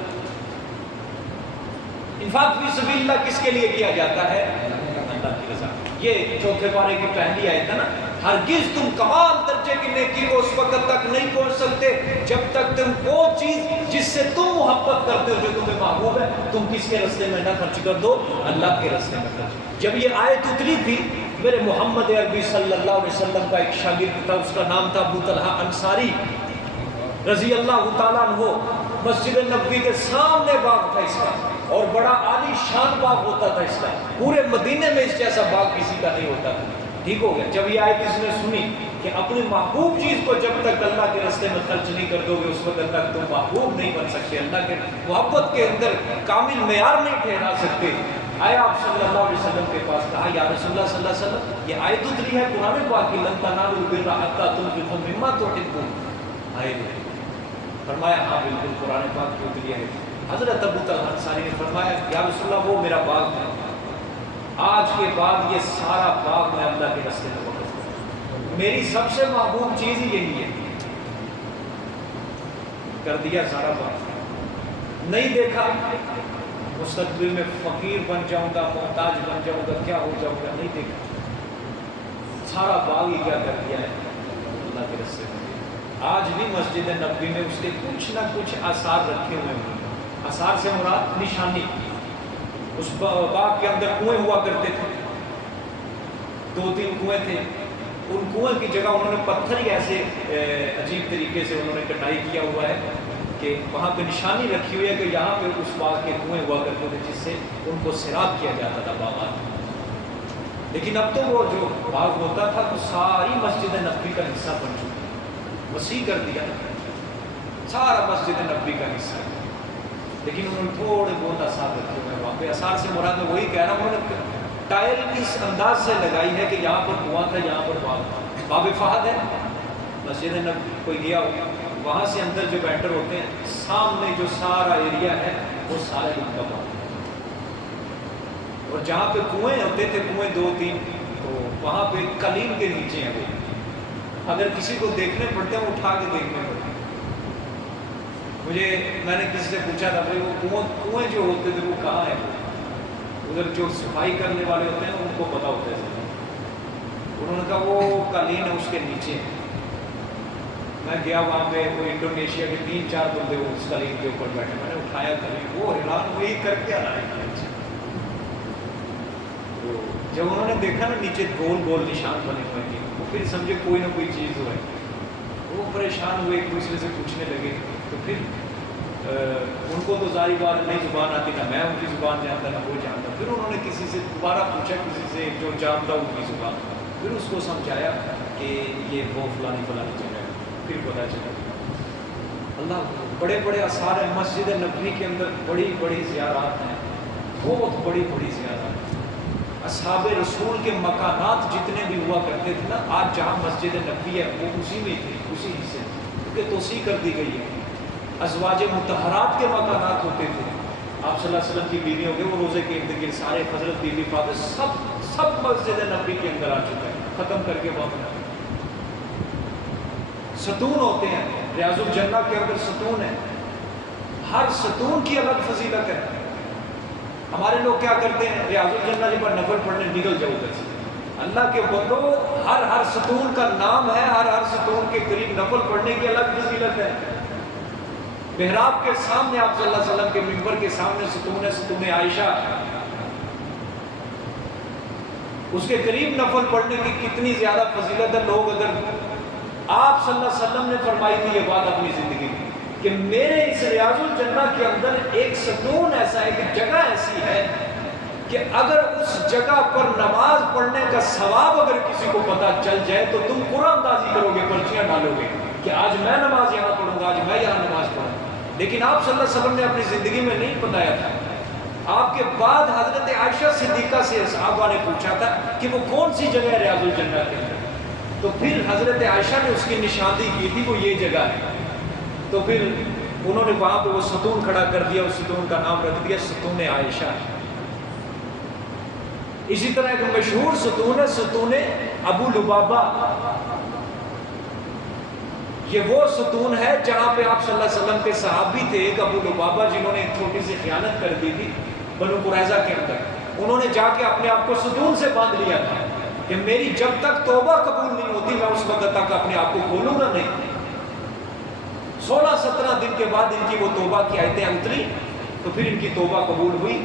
انفاق فی سبیل اللہ کس کے لیے کیا جاتا ہے؟ اللہ کی رضا. یہ چوتھے پارے کی پہلی آیت ہے نا. ہرگز تم کمال درجے کی نیکی کو اس وقت تک نہیں پہنچ سکتے جب تک تم وہ چیز جس سے تم محبت کرتے ہو جو تمہیں محبوب ہے تم کس کے راستے میں نہ خرچ کر دو؟ اللہ کے راستے میں خرچ. جب یہ آیت اتری تھی میرے محمد عربی صلی اللہ علیہ وسلم کا ایک شاگرد تھا, اس کا نام تھا ابو طلحہ انصاری رضی اللہ تعالیٰ عنہ. مسجد نبوی کے سامنے باغ تھا اس کا اور بڑا عالی شان باغ ہوتا تھا اس کا. پورے مدینے میں اس جیسا باغ کسی کا نہیں ہوتا تھا. ٹھیک ہو گیا. جب یہ آیت اس نے سنی کہ اپنی محبوب چیز کو جب تک اللہ کے راستے میں خرچ نہیں کر دو گے اس وقت تک تم محبوب نہیں بن سکتے, اللہ کے محبت کے اندر کامل معیار نہیں ٹھہرا سکتے. آیا آپ صلی اللہ علیہ وسلم کے پاس, کہا یا رسول اللہ صلی اللہ علیہ وسلم یہ آیت اتری ہے قرآن پاک کی لن تنالوا البر حتى تنفقوا مما تحبون. فرمایا ہاں بالکل قرآن پاک کی اتری ہے. حضرت ابو طلحہ انصاری نے فرمایا یا رسول اللہ وہ میرا باغ ہے, آج کے بعد یہ سارا باغ میں اللہ کے راستے میں وقف کروں, میری سب سے محبوب چیز ہی یہی ہے. کر دیا سارا باغ. نہیں دیکھا مستقبل میں فقیر بن جاؤں گا, محتاج بن جاؤں گا, کیا ہو جاؤں گا, نہیں دیکھا. سارا باغ ہی کیا کر دیا ہے اللہ کے راستے میں. آج بھی مسجد نبوی میں اس کے کچھ نہ کچھ آثار رکھے ہوئے ہیں. آثار سے مراد نشانی. اس باغ کے اندر کنویں ہوا کرتے تھے, 2-3 کنویں تھے. ان کنویں کی جگہ انہوں نے پتھر ہی ایسے عجیب طریقے سے انہوں نے کٹائی کیا ہوا ہے کہ وہاں پہ نشانی رکھی ہوئی ہے کہ یہاں پہ اس باغ کے کنویں ہوا کرتے تھے جس سے ان کو سیراب کیا جاتا تھا باغات. لیکن اب تو وہ جو باغ ہوتا تھا تو ساری مسجد نبوی کا حصہ بن چکا, وسیع کر دیا سارا مسجد نبوی کا حصہ. لیکن انہوں نے تھوڑے بہت آثار رکھے ہوئے ہیں وہاں پہ. آثار سے مراد میں وہی کہہ رہا ہوں, انہوں نے ٹائل اس انداز سے لگائی ہے کہ یہاں پر کنواں تھا, یہاں پر باغ تھا. باب فہد ہے مسجد نبوی, کوئی گیا ہو وہاں سے اندر جو بینٹر ہوتے ہیں سامنے جو سارا ایریا ہے وہ سارا ان کا باغ. اور جہاں پہ کنویں ہوتے تھے کنویں 2-3 تو وہاں پہ قلیم کے نیچے ہیں وہ. اگر کسی کو دیکھنے پڑتے ہیں وہ اٹھا کے دیکھنے پڑتے ہیں. میں نے کسی سے پوچھا تھا بھائی وہ کنویں جو ہوتے تھے وہ کہاں ہیں؟ ادھر جو صفائی کرنے والے ہوتے ہیں ان کو پتا ہوتا ہے. انہوں نے کہا وہ قالین ہے اس کے نیچے. میں گیا وہاں پہ وہ انڈونیشیا کے 3-4 بندے وہ اس قالین کے اوپر بیٹھے, میں نے اٹھایا قالین, وہ حیران ہوئی کر کے آ رہا ہے. تو جب انہوں نے دیکھا نا نیچے گول گول نشان بنے ہوئے تھے وہ پھر سمجھے کوئی نہ کوئی چیز ہو ہے. وہ پریشان ہوئے, ایک دوسرے سے پوچھنے لگے. تو پھر ان کو تو ظاہری بات نہیں زبان آتی, نہ میں ان کی زبان جانتا نہ وہ جانتا. پھر انہوں نے کسی سے دوبارہ پوچھا, کسی سے جو جانتا ان کی زبان, پھر اس کو سمجھایا کہ یہ وہ فلانی جگہ ہے. پھر پتہ چلا اللہ بڑے بڑے آثار ہیں مسجد نبوی کے اندر, بڑی بڑی زیارات ہیں, بہت بڑی بڑی زیارات. اصحاب رسول کے مکانات جتنے بھی ہوا کرتے تھے نا, آج جہاں مسجد نبوی ہے وہ اسی میں تھے, اسی حصے, کیونکہ توسیع کر دی گئی ہے. ازواج مطہرات کے مکانات ہوتے تھے. آپ صلی اللہ علیہ وسلم کی بیوی ہو گئے وہ روزے کے ارد گرد سارے حضرت بی بی فاطمہ سب مسجد نبوی کے اندر آ چکا ہے, ختم کر کے واپس. ستون ہوتے ہیں ریاض الجنہ کے اندر, ستون ہے, ہر ستون کی الگ فضیلت ہے. ہمارے لوگ کیا کرتے ہیں ریاض الجنہ جب پر نفل پڑھنے نکل جاؤ ادھر سے. اللہ کے بندو ہر ستون کا نام ہے, ہر ستون کے قریب نفل پڑھنے کی الگ فضیلت ہے. محراب کے سامنے آپ صلی اللہ علیہ وسلم کے منبر کے سامنے ستون ہے, ستون عائشہ, اس کے قریب نفل پڑھنے کی کتنی زیادہ فضیلت ہے. لوگ اگر آپ صلی اللہ علیہ وسلم نے فرمائی تھی یہ بات اپنی زندگی میں کہ میرے اس ریاض الجنہ کے اندر ایک ستون ایسا ہے کہ جگہ ایسی ہے کہ اگر اس جگہ پر نماز پڑھنے کا ثواب اگر کسی کو پتہ چل جائے تو تم قرآن اندازی کرو گے، پرچیاں ڈالو گے کہ آج میں نماز یہاں پڑھوں گا، آج میں یہاں نماز پڑھوں گا. لیکن آپ صلی اللہ علیہ وسلم نے اپنی زندگی میں نہیں بتایا تھا. آپ کے بعد حضرت عائشہ صدیقہ سے صحابہ نے پوچھا تھا کہ وہ کون سی جگہ ہے ریاض الجنہ کے اندر، تو پھر حضرت عائشہ نے اس کی نشاندہی کی تھی وہ یہ جگہ ہے. تو پھر انہوں نے وہاں پہ وہ ستون کھڑا کر دیا، اس ستون کا نام رکھ دیا ستون عائشہ. اسی طرح ایک مشہور ستون ہے ستون ابو لبابہ. یہ وہ ستون ہے جہاں پہ آپ صلی اللہ علیہ وسلم کے صحابی تھے ایک ابو لبابہ، جنہوں نے ایک چھوٹی سی خیانت کر دی تھی بنو قریظہ کے اندر. انہوں نے جا کے اپنے آپ کو ستون سے باندھ لیا تھا کہ میری جب تک توبہ قبول نہیں ہوتی میں اس وقت تک اپنے آپ کو کھولوں گا نہیں. 16-17 دن کے بعد ان کی وہ توبہ کی آیتیں اتری تو پھر ان کی توبہ قبول ہوئی.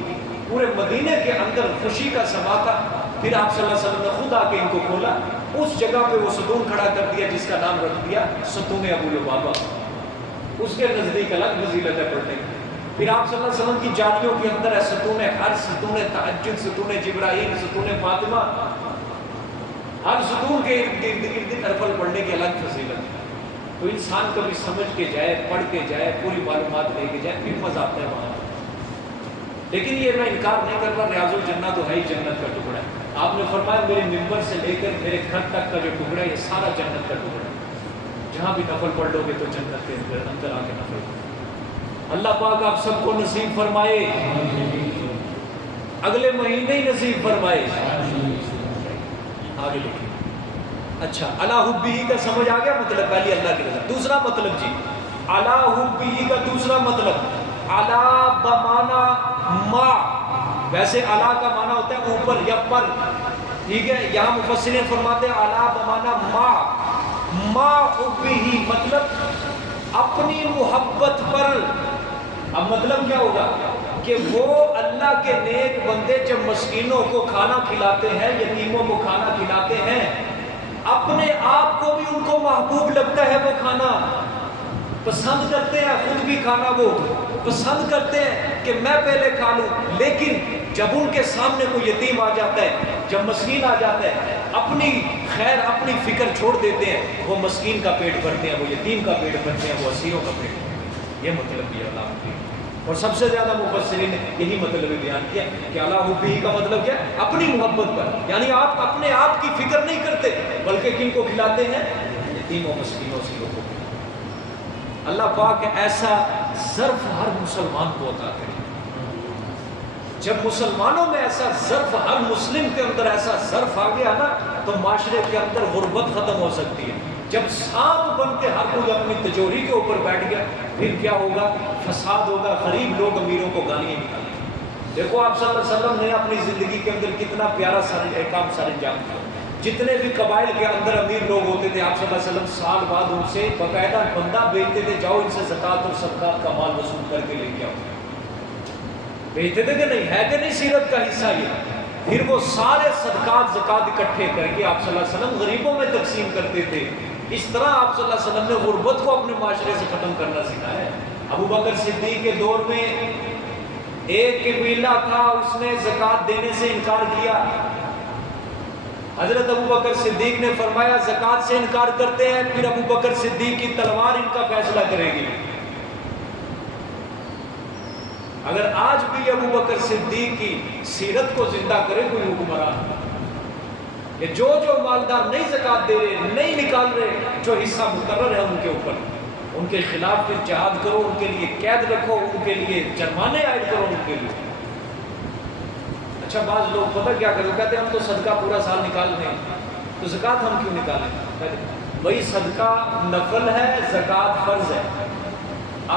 پورے مدینے کے اندر خوشی کا سما تھا. پھر آپ صلی اللہ علیہ وسلم نے خود آ کے ان کو کھولا، اس جگہ پہ وہ ستون کھڑا کر دیا جس کا نام رکھ دیا ستون ابو لبابہ. اس کے نزدیک الگ فضیلت ہے پڑھنے کی. پھر آپ صلی اللہ علیہ وسلم کی جالیوں کے اندر ہے ستون حرس، ستون تہجد، ستون جبرائیل، ستون فاطمہ. ہر ستون کے ارد گرد نفل پڑھنے کی الگ فضیلت ہے. تو انسان کبھی سمجھ کے جائے، پڑھ کے جائے، پوری معلومات لے کے جائے، پھر مزہ آتا ہے وہاں. لیکن یہ میں انکار نہیں کر رہا، ریاض الجنہ تو ہے ہی جنت کا ٹکڑا ہے. آپ نے فرمایا میرے ممبر سے لے کر میرے گھر تک کا جو ٹکڑا ہے یہ سارا جنت کا ٹکڑا ہے. جہاں بھی نفل پڑھ لو گے تو جنت کے اندر آ کے نفل. اللہ پاک آپ سب کو نصیب فرمائے، اگلے مہینے ہی نصیب فرمائے. آگے لکھیں. اچھا، اللہ حبی کا سمجھ آ گیا مطلب؟ پہلی اللہ کی رضا. دوسرا مطلب جی اللہ حبی کا دوسرا مطلب اللہ بمانا ما. ویسے اللہ کا معنی ہوتا ہے اوپر یا پر، ٹھیک ہے. یہاں مفسرین فرماتے ہیں اللہ بمانا ما حبی مطلب اپنی محبت پر. اب مطلب کیا ہوگا کہ وہ اللہ کے نیک بندے جب مسکینوں کو کھانا کھلاتے ہیں، یتیموں کو کھانا کھلاتے ہیں، اپنے آپ کو بھی ان کو محبوب لگتا ہے، وہ کھانا پسند کرتے ہیں، خود بھی کھانا وہ پسند کرتے ہیں کہ میں پہلے کھا لوں. لیکن جب ان کے سامنے کوئی یتیم آ جاتا ہے، جب مسکین آ جاتا ہے، اپنی خیر اپنی فکر چھوڑ دیتے ہیں. وہ مسکین کا پیٹ بھرتے ہیں، وہ یتیم کا پیٹ بھرتے ہیں، وہ اسیروں کا پیٹ بھرتے ہیں. یہ مطلب بھی اللہ کی. اور سب سے زیادہ مفسرین نے یہی مطلب بیان کیا کہ اللہ حبی کا مطلب کیا؟ اپنی محبت پر. یعنی آپ اپنے آپ کی فکر نہیں کرتے بلکہ کن کو کھلاتے ہیں؟ یتیموں مسکینوں اسیروں کو. اللہ پاک ایسا ظرف ہر مسلمان کو عطا کرے. جب مسلمانوں میں ایسا ظرف، ہر مسلم کے اندر ایسا ظرف آ گیا نا تو معاشرے کے اندر غربت ختم ہو سکتی ہے. جب سانپ بن کے ہر کوئی اپنی تجوری کے اوپر بیٹھ گیا پھر کیا ہوگا؟ فساد ہوگا، غریب لوگ امیروں کو گالیاں نکالیں گے. دیکھو آپ صلی اللہ علیہ وسلم نے اپنی زندگی کے اندر کتنا پیارا کام سر انجام کیا. جتنے بھی قبائل کے اندر امیر لوگ ہوتے تھے آپ صلی اللہ علیہ وسلم سال بعد ان سے باقاعدہ بندہ بھیجتے تھے، جاؤ ان سے زکوٰۃ اور صدقات کا مال وصول کر کے لے کے آؤ. بھیجتے تھے کہ نہیں؟ ہے کہ نہیں سیرت کا حصہ یہ؟ پھر وہ سارے صدقات زکوٰۃ اکٹھے کر کے آپ صلی اللہ علیہ وسلم غریبوں میں تقسیم کرتے تھے. اس طرح آپ صلی اللہ علیہ وسلم نے غربت کو اپنے معاشرے سے ختم کرنا سکھایا ہے. ابو بکر صدیق کے دور میں ایک قبیلہ تھا، اس نے زکوٰۃ دینے سے انکار کیا. حضرت ابو بکر صدیق نے فرمایا زکوٰۃ سے انکار کرتے ہیں، پھر ابو بکر صدیق کی تلوار ان کا فیصلہ کرے گی. اگر آج بھی ابو بکر صدیق کی سیرت کو زندہ کرے کوئی حکمران کہ جو مالدار نہیں زکوٰۃ دے رہے، نہیں نکال رہے، جو حصہ مقرر ہے ان کے اوپر، ان کے خلاف پھر جہاد کرو، ان کے لیے قید رکھو، ان کے لیے جرمانے عائد کرو ان کے لیے. اچھا بعض لوگ پتہ کیا کرتے، کہتے ہیں ہم تو صدقہ پورا سال نکال رہے ہیں تو زکوٰۃ ہم کیوں نکالیں؟ وہی صدقہ نفل ہے، زکوٰۃ فرض ہے.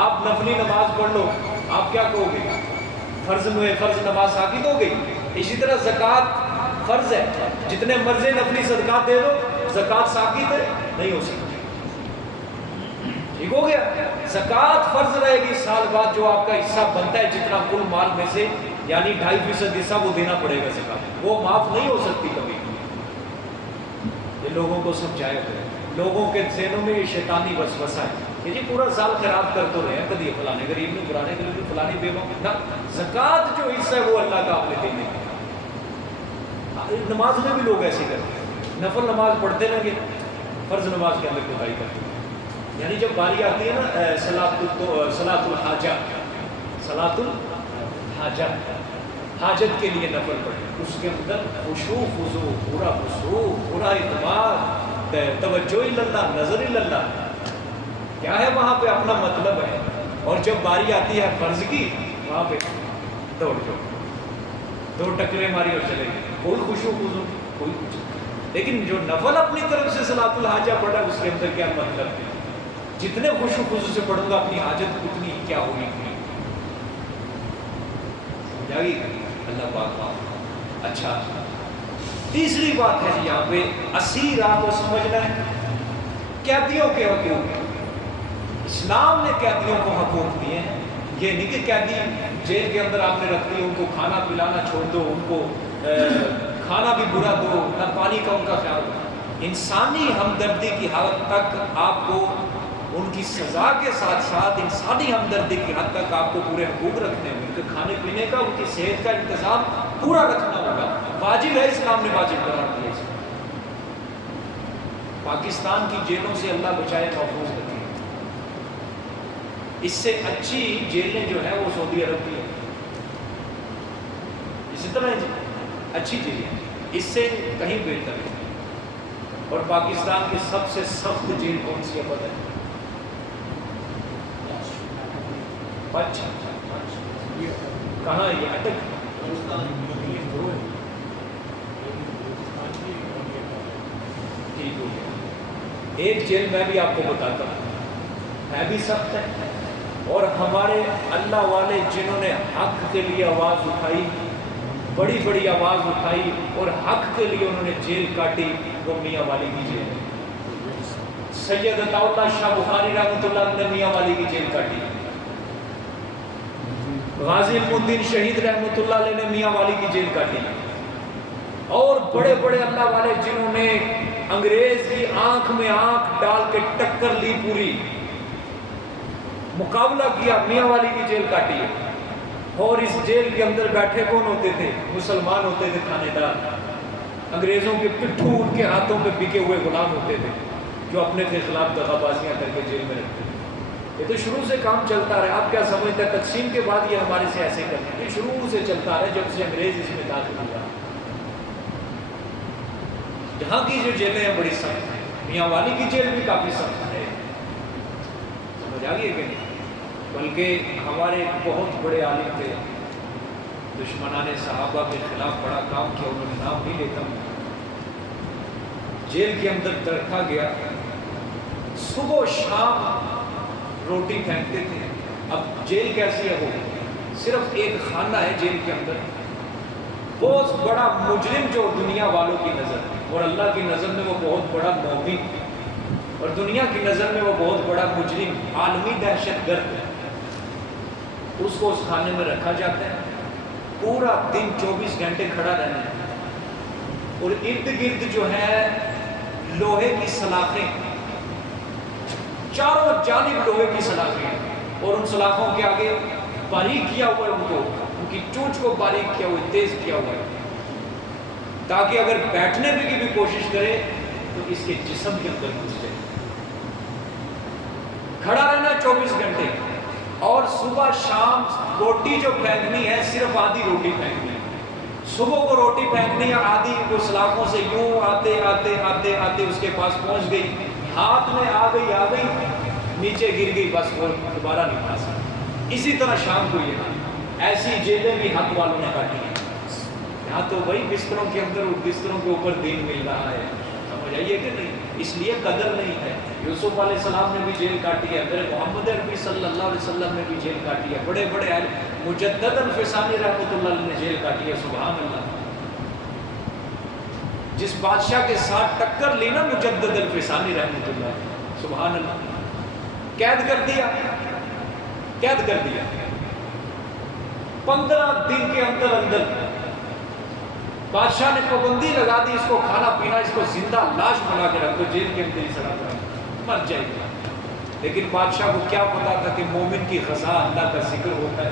آپ نفلی نماز پڑھ لو، آپ کیا کہو گے؟ فرض نماز ساقط ہو گئی. اسی طرح زکوٰۃ فرض ہے، جتنے مرضی نفلی صدقات دے دو، زکوٰۃ ساقط ہے نہیں ہو سکتی. ٹھیک ہو گیا؟ زکوٰۃ فرض رہے گی، سال بعد جو آپ کا حصہ بنتا ہے جتنا کل مال میں سے یعنی 2.5% حصہ وہ دینا پڑے گا زکوٰۃ، وہ معاف نہیں ہو سکتی کبھی. یہ لوگوں کو سمجھایا کرے. لوگوں کے ذہنوں میں یہ شیطانی وسوسہ ہے کہ جی پورا سال خیرات کر تو رہے ہیں، کبھی فلانے غریب نے، فلانے غریب نے، فلانے بے وقت نہ. زکوٰۃ جو حصہ ہے وہ اللہ کا آپ نے دینے. نماز میں بھی لوگ ایسے کرتے ہیں، نفل نماز پڑھتے رہیں گے، فرض نماز کے اندر کوتاہی کرتے ہیں۔ یعنی جب باری آتی ہے نا صلاۃ الحاجہ، صلاۃ الحاجہ، حاجت کے لیے نفل پڑھیں، اس کے اندر خشوع خضوع، پورا خشوع، پورا اعتماد، توجہ اللہ، نظر اللہ، کیا ہے وہاں پہ اپنا مطلب ہے۔ اور جب باری آتی ہے فرض کی، وہاں پہ دوڑ جاؤ، دو ٹکرے ماری اور چلے گئے، کوئی خشوع خضوع کوئی کچھ نہیں۔ لیکن جو نفل اپنی طرف سے صلاۃ الحاجہ پڑھا اس کے اندر کیا مطلب ہے، جتنے خشوع خضوع سے پڑھوں گا اپنی حاجت اتنی کیا ہوگی، سمجھاگی اللہ پاک۔ اچھا تیسری بات ہے جی یہاں پہ اسیرات کو سمجھنا ہے، قیدیوں کے حقوق۔ اسلام نے قیدیوں کو حقوق دیے ہیں، یہ نہیں کہ قیدی جیل کے اندر آپ نے رکھ دی، ان کو کھانا پلانا چھوڑ دو، ان کو کھانا بھی برا دو، نہ پانی کا ان کا خیال رکھو۔ انسانی ہمدردی کی حد تک آپ کو ان کی سزا کے ساتھ ساتھ انسانی ہمدردی کی حد تک آپ کو پورے حقوق رکھنے ہوں، ان کے کھانے پینے کا، ان کی صحت کا انتظام پورا رکھنا ہوگا، واجب ہے، اسلام نے واجب قرار دیا ہے۔ پاکستان کی جیلوں سے اللہ بچائے محفوظ رکھے، اس سے اچھی جیلیں جو ہے وہ سعودی عرب کی ہے، اسی طرح اچھی جیلیں اس سے کہیں بہتر ہے۔ اور پاکستان کی سب سے سخت جیل کون سی ہے پتہ ہے؟ اچھا کہاں ہے یہ؟ اٹک ٹھیک ہو گیا۔ ایک جیل میں بھی آپ کو بتاتا ہوں، ہے بھی سخت ہے، اور ہمارے اللہ والے جنہوں نے حق کے لیے آواز اٹھائی، بڑی بڑی آواز اٹھائی اور حق کے لیے انہوں نے جیل کاٹی، وہ میاں والی کی جیل ہے۔ سید عطا اللہ شاہ بخاری رحمۃ اللہ علیہ نے میاں والی کی جیل کاٹی، غازی الدین شہید رحمۃ اللہ علیہ نے میاں والی کی جیل کاٹی، اور بڑے بڑے اللہ والے جنہوں نے انگریز کی آنکھ میں آنکھ ڈال کے ٹکر لی، پوری مقابلہ کیا، میاں والی کی جیل کاٹی ہے۔ اور اس جیل کے اندر بیٹھے کون ہوتے تھے؟ مسلمان ہوتے تھے، تھانے دار، انگریزوں کے پٹھوں ان کے ہاتھوں پہ بکے ہوئے غلام ہوتے تھے، جو اپنے کے خلاف دغا بازیاں کر کے جیل میں رکھتے تھے۔ یہ تو شروع سے کام چلتا رہا، آپ کیا سمجھتے ہیں تقسیم کے بعد یہ ہمارے سے ایسے کرتے ہیں؟ یہ شروع سے چلتا رہا، جب سے انگریز اس میں داخل ہوا۔ جہاں کی جو جیلیں ہیں بڑی سخت ہیں، میاں والی کی جیل بھی کافی سخت ہے، سمجھ آ گئی کہ نہیں؟ بلکہ ہمارے بہت بڑے عالم تھے، دشمنان صحابہ کے خلاف بڑا کام کیا، انہوں نے نام نہیں لیتا، جیل کے اندر رکھا گیا، صبح و شام روٹی پھینکتے تھے۔ اب جیل کیسی ہے؟ وہ صرف ایک خانہ ہے جیل کے اندر، بہت بڑا مجرم جو دنیا والوں کی نظر میں، اور اللہ کی نظر میں وہ بہت بڑا مومن، اور دنیا کی نظر میں وہ بہت بڑا مجرم، عالمی دہشت گرد ہے، اس کو اس خانے میں رکھا جاتا ہے، پورا دن 24 گھنٹے کھڑا رہنا ہے، اور ارد گرد جو ہے لوہے کی سلاخیں، چاروں جانب لوہے کی سلاخیں، اور ان سلاخوں کے آگے باریک کیا ہوا ہے، ان کی چونچ کو باریک کیا ہوا ہے، تیز کیا ہوا ہے، تاکہ اگر بیٹھنے کی بھی کوشش کرے تو اس کے جسم کے اندر گھس جائے۔ کھڑا رہنا 24 گھنٹے، اور صبح شام روٹی جو پھینکنی ہے صرف آدھی روٹی پھینکنی ہے، صبح کو روٹی پھینکنی ہے آدھی، وہ سلاخوں سے یوں آتے آتے آتے آتے اس کے پاس پہنچ گئی، ہاتھ میں آ گئی، نیچے گر گئی، بس وہ دوبارہ نہیں کھا سکتی۔ اسی طرح شام کو یہ ایسی جیلیں بھی حق والوں نے کاٹی ہیں۔ یہاں تو وہی بستروں کے اندر، بستروں کے اوپر دین مل رہا ہے، سمجھ آئیے کہ نہیں؟ اس لیے قدر نہیں ہے۔ یوسف علیہ السلام نے بھی جیل کاٹی ہے، حضرت محمد عربی صلی اللہ علیہ وسلم نے بھی جیل کاٹی ہے، بڑے بڑے مجدد الفسانی رحمۃ اللہ علیہ نے جیل کاٹی ہے، سبحان اللہ۔ جس بادشاہ کے ساتھ ٹکر لی نا مجدد الفسانی رحمۃ اللہ، سبحان اللہ، قید کر دیا 15 دن کے اندر بادشاہ نے پابندی لگا دی، اس کو کھانا پینا، اس کو زندہ لاش بنا کے رکھ دو، جیل کے اندر ہی سڑا کر مر جائے گا۔ لیکن بادشاہ کو کیا پتا تھا کہ مومن کی غذا اللہ کا ذکر ہوتا ہے،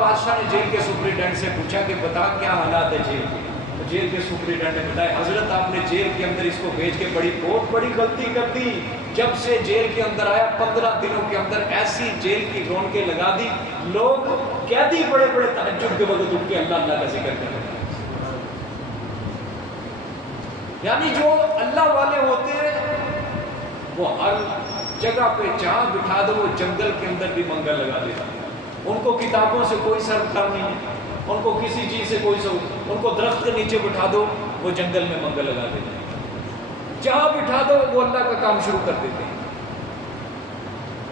بادشاہ نے جیل کے سپرنٹینڈنٹ سے پوچھا کہ بتا کیا حالات ہے جیل کے؟ تو جیل کے سپرنٹینڈنٹ نے بتایا حضرت آپ نے جیل کے اندر اس کو بھیج کے بہت بڑی غلطی کر دی. جب سے جیل کے اندر آیا 15 دنوں کے اندر ایسی جیل کی رونقیں لگا دی, لوگ قیدی بڑے بڑے تہجد کے وقت اٹھ کے اللہ اللہ کا ذکر کر رہے ہیں. یعنی جو اللہ والے ہوتے ہیں وہ ہر جگہ پہ جہاں بٹھا دو وہ جنگل کے اندر بھی منگل لگا دیتا ہے. ان کو کتابوں سے کوئی سرکار نہیں ہے, ان کو کسی چیز سے کوئی ان کو درخت کے نیچے بٹھا دو وہ جنگل میں منگل لگا دیتے ہیں. جہاں بٹھا دو وہ اللہ کا کام شروع کر دیتے ہیں.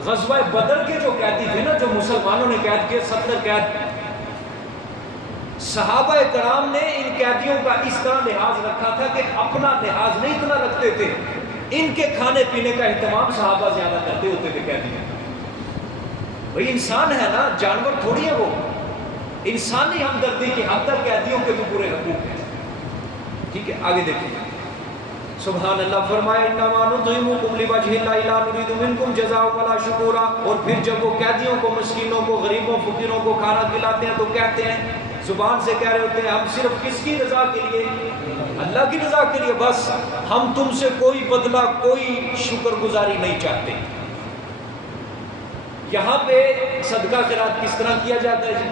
غزوہ بدر کے جو قیدی تھے نا, جو مسلمانوں نے قید کیے 70 قید, صحابہ کرام نے ان قیدیوں کا اس طرح لحاظ رکھا تھا کہ اپنا لحاظ نہیں اتنا رکھتے تھے, ان کے کھانے پینے کا اہتمام صحابہ زیادہ کرتے ہوتے تھے قیدی. بھئی انسان ہے نا, جانور تھوڑی ہے وہ. انسانی ہمدردی کی حد تک قیدیوں کے بھی پورے حقوق ہیں. ٹھیک ہے, آگے دیکھیں. سبحان اللہ, فرمایا انما نطعمکم لوجہ اللہ لا نريد منکم جزاء ولا شکورا. اور پھر جب وہ قیدیوں کو, مسکینوں کو, غریبوں فقیروں کو کھانا کھلاتے ہیں تو کہتے ہیں, زبان سے کہہ رہے ہوتے ہیں, ہم صرف کس کی رضا کے لیے, اللہ کی رضا کے لیے, بس ہم تم سے کوئی بدلہ کوئی شکر گزاری نہیں چاہتے. یہاں پہ صدقہ خیرات کس طرح کیا جاتا ہے جی؟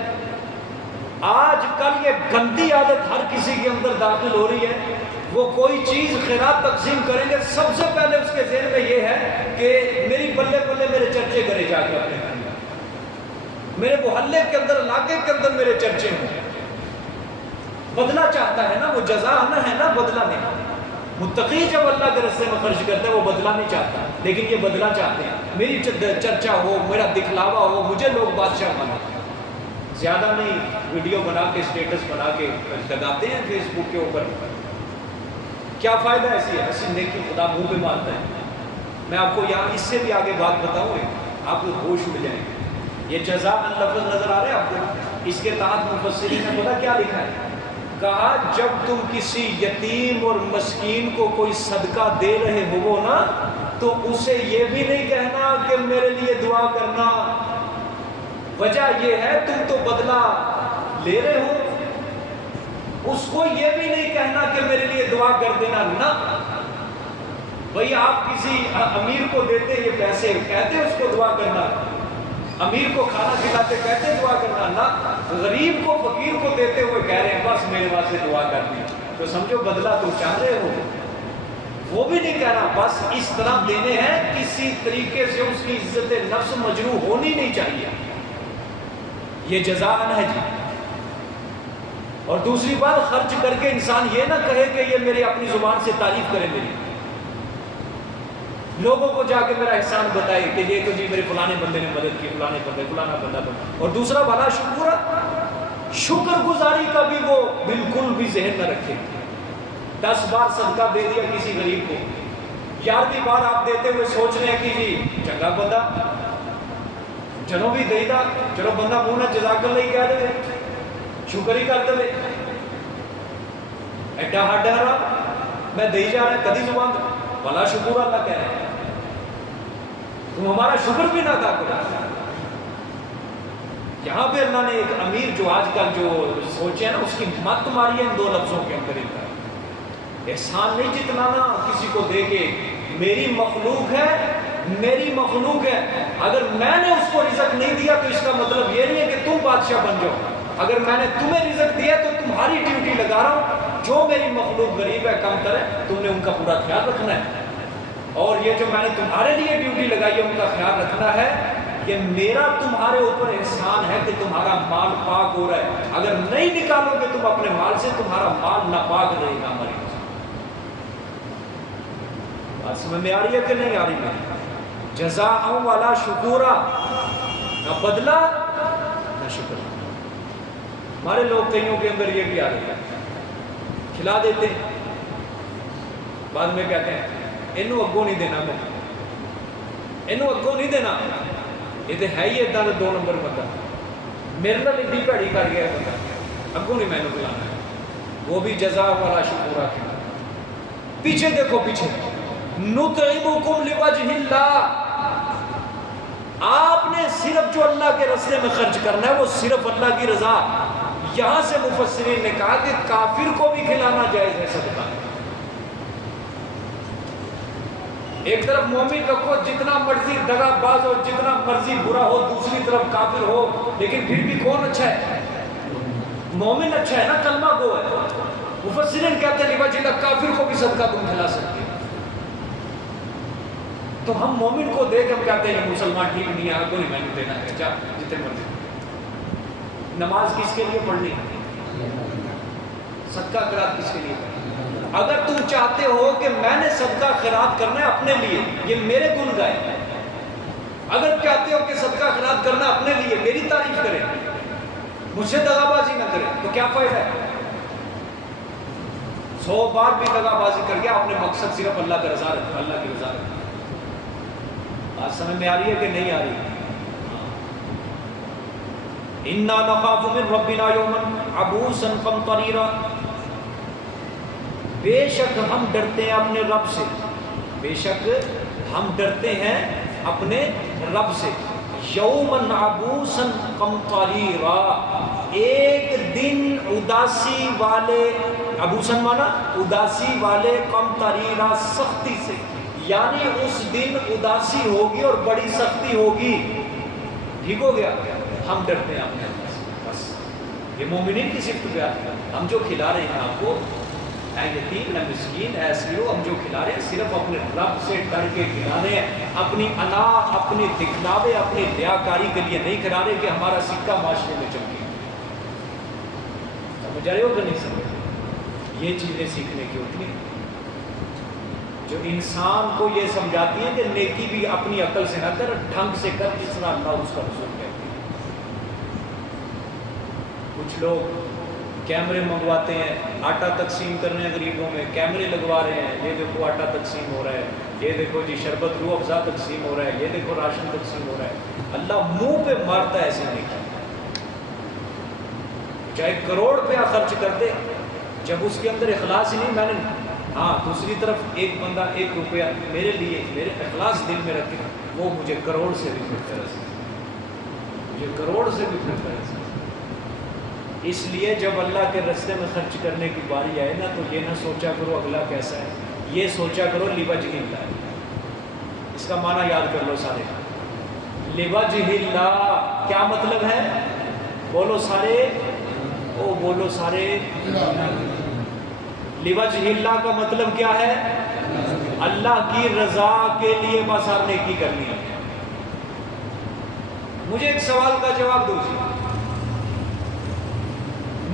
آج کل یہ گندی عادت ہر کسی کے اندر داخل ہو رہی ہے. وہ کوئی چیز خیرات تقسیم کریں گے, سب سے پہلے اس کے ذہن میں یہ ہے کہ میری بلے بلے میرے چرچے کرے جا کے اپنے گھر میں, میرے محلے کے اندر, علاقے کے اندر میرے چرچے ہوں. بدلہ چاہتا ہے نا, وہ جزا نہ ہے نا, بدلہ نہیں. متقی جب اللہ کے راستے میں خرچ کرتا ہے وہ بدلہ نہیں چاہتا, لیکن یہ بدلہ چاہتے ہیں. میری چرچا ہو, میرا دکھلاوا ہو, مجھے لوگ بادشاہ بنا. زیادہ نہیں, ویڈیو بنا کے اسٹیٹس بنا کے لگاتے ہیں فیس بک کے اوپر. کیا فائدہ ایسی ہے؟ ایسی نیکی خدا منہ پہ مارتا ہے. میں آپ کو یہاں اس سے بھی آگے بات بتاؤں, آپ کو ہوش اڑ جائیں. یہ جزاء لفظ نظر آ رہے ہیں آپ کو, اس کے تحت مفسرین نے پتہ کیا لکھا ہے؟ کہا جب تم کسی یتیم اور مسکین کو کوئی صدقہ دے رہے ہو نا, تو اسے یہ بھی نہیں کہنا کہ میرے لیے دعا کرنا. وجہ یہ ہے تم تو بدلہ لے رہے ہو, اس کو یہ بھی نہیں کہنا کہ میرے لیے دعا کر دینا نا. بھئی آپ کسی امیر کو دیتے یہ پیسے, کہتے اس کو دعا کرنا. امیر کو کھانا کھلاتے کہتے دعا کرنا نا. غریب کو, فقیر کو دیتے ہوئے کہہ رہے ہیں بس میرے واسطے دعا کر دی, تو سمجھو بدلہ تم چاہ رہے ہو. وہ بھی نہیں کہنا, بس اس طرح دینے ہیں کسی طریقے سے اس کی عزت نفس مجروح ہونی نہیں چاہیے. یہ جزاء ہے جی. اور دوسری بات, خرچ کر کے انسان یہ نہ کہے کہ یہ میری اپنی زبان سے تعریف کرے, میری لوگوں کو جا کے میرا احسان بتائے کہ یہ تو جی میرے فلانے بندے نے مدد کی, فلانے بندے, فلانا بندہ بنا. اور دوسرا بھلا شکر, شکر گزاری کا بھی وہ بالکل بھی ذہن نہ رکھے. 10 بار صدقہ دے دیا کسی غریب کو, 11ویں بار آپ دیتے ہوئے سوچ رہے ہیں کہ جی چنگا بندہ, چلو بھی دے دا, چلو بندہ منہ نہ جزاک اللہ ہی کہہ دے, شکر ہی کرتے ہوئے ایڈا ہڈ ہرا میں دے جا رہا, کدی زبان بھلا شکر اللہ کہہ رہے ہیں, تم ہمارا شکر بھی نہ ادا کرو. یہاں پہ اللہ نے ایک امیر جو آج کل جو سوچے نا, اس کی مت ماری ہے ان 2 لفظوں کے اندر. احسان نہیں جتلانا کسی کو دے کے, میری مخلوق ہے, میری مخلوق ہے, اگر میں نے اس کو رزق نہیں دیا تو اس کا مطلب یہ نہیں ہے کہ تم بادشاہ بن جاؤ. اگر میں نے تمہیں رزق دیا تو تمہاری ڈیوٹی لگا رہا ہوں, جو میری مخلوق غریب ہے, کم تر ہے, تم نے ان کا پورا خیال رکھنا ہے. اور یہ جو میں نے تمہارے لیے ڈیوٹی لگائی ہے ان کا خیال رکھنا ہے. یہ میرا تمہارے اوپر احسان ہے کہ تمہارا مال پاک ہو رہا ہے. اگر نہیں نکالو گے تم اپنے مال سے, تمہارا مال ناپاک رہے گا. ہماری بات سمجھ میں آ رہی ہے کہ نہیں آ رہی ہے؟ جزاء ولا شکورا, نہ بدلہ نہ شکر. ہمارے لوگ کئیوں کے اندر یہ بھی آ رہا ہے, کھلا دیتے ہیں, بعد میں کہتے ہیں انہوں اگوں نہیں دینا, میں انہوں اگوں نہیں دینا, یہ تو ہے ہی ادھا 2 نمبر بندہ, میرے نال ایڈی بھڑی کر گیا بندہ, اگوں نہیں میں نے بلانا ہے. وہ بھی جزاء ولا شکورا. پیچھے دیکھو, پیچھے نطعمکم لوجہ اللہ, آپ نے صرف جو اللہ کے راستے میں خرچ کرنا ہے وہ صرف اللہ کی رضا. یہاں سے مفسرین نے کہا کہ کافر کو بھی کھلانا جائز ہے صدقہ. ایک طرف مومن رکھو جتنا مرضی دغا باز ہو, جتنا مرضی برا ہو, دوسری طرف کافر ہو, لیکن پھر بھی کون اچھا ہے؟ مومن اچھا ہے نا, کلمہ گو ہے. مفسرین کہتے ہیں کہ کافر کو بھی صدقہ تم کھلا سکتے ہیں. تو ہم مومن کو دیکھ ہم کہتے ہیں یہ مسلمان ٹھیک نہیں ہے, کوئی میں نے دینا ہے, جا جتنے مرضی. نماز کس کے لیے پڑھنی ہے؟ صدقہ خیرات کس کے لیے پڑھنی؟ اگر تم چاہتے ہو کہ میں نے صدقہ خیرات کرنا ہے اپنے لیے, یہ میرے گن گائے. اگر چاہتے ہو کہ صدقہ خیرات کرنا اپنے لیے, میری تعریف کرے, مجھ سے دغا بازی نہ کرے, تو کیا فائدہ ہے؟ 100 بار بھی دغا بازی کر کے اپنے مقصد صرف اللہ کا رضا رکھنا, اللہ کی رضا رکھنا. بات سمجھ میں آ رہی ہے کہ نہیں آ رہی؟ اِنَّا نَخَافُ مِن رَبِّنَا يَوْمًا عَبُوسًا قَمْطَرِيرًا, بے شک ہم ڈرتے ہیں اپنے رب سے, بے شک ہم ڈرتے ہیں اپنے رب سے. یومن عبوسن قمطریرا, ایک دن اداسی والے, عبوسن مانا اداسی والے, قمطریرا سختی سے, یعنی اس دن اداسی ہوگی اور بڑی سختی ہوگی. ٹھیک ہو گیا؟ ہم ڈرتے ہیں اپنے رب سے. بس یہ مومنین کی صفت بیان ہے. ہم جو کھلا رہے ہیں آپ کو, اے یتیم نہ مسکین اے اسیرو, ہم جو کھلا رہے ہیں صرف اپنے رب سے ڈر کے کھلا رہے ہیں. اپنی انا, اپنی دکھلاوے, اپنی ریاکاری کے لیے نہیں کھلا رہے کہ ہمارا سکہ معاشرے میں چمکے. سمجھ رہے ہو کہ نہیں سمجھ؟ یہ چیزیں سیکھنے کی ہوتی ہیں جو انسان کو یہ سمجھاتی ہیں کہ نیکی بھی اپنی عقل سے نہ کر, ڈھنگ سے کر جس طرح اللہ اس کا رسول کہتے ہیں. کچھ لوگ کیمرے منگواتے ہیں, آٹا تقسیم کرنے ہیں غریبوں میں, کیمرے لگوا رہے ہیں, یہ دیکھو آٹا تقسیم ہو رہا ہے, یہ دیکھو جی شربت روح افزا تقسیم ہو رہا ہے, یہ دیکھو راشن تقسیم ہو رہا ہے. اللہ منہ پہ مارتا ہے ایسے نہیں. چاہے کروڑ روپیہ خرچ کرتے, جب اس کے اندر اخلاص ہی نہیں, میں نے ہاں دوسری طرف ایک بندہ 1 روپیہ میرے لیے, میرے اخلاص دل میں رکھے, وہ مجھے کروڑ سے بھی بہتر ہے, مجھے کروڑ سے بھی بہتر ہے. اس لیے جب اللہ کے راستے میں خرچ کرنے کی باری آئے نا, تو یہ نہ سوچا کرو اگلا کیسا ہے, یہ سوچا کرو لِوَجْهِ اللَّهِ. اس کا معنی یاد کر لو سارے. لِوَجْهِ اللَّهِ کیا مطلب ہے؟ بولو سارے, او بولو سارے. لِوَجْهِ اللَّهِ کا مطلب کیا ہے؟ اللہ کی رضا کے لیے بس آپ نے کی کرنی ہے. مجھے ایک سوال کا جواب دو.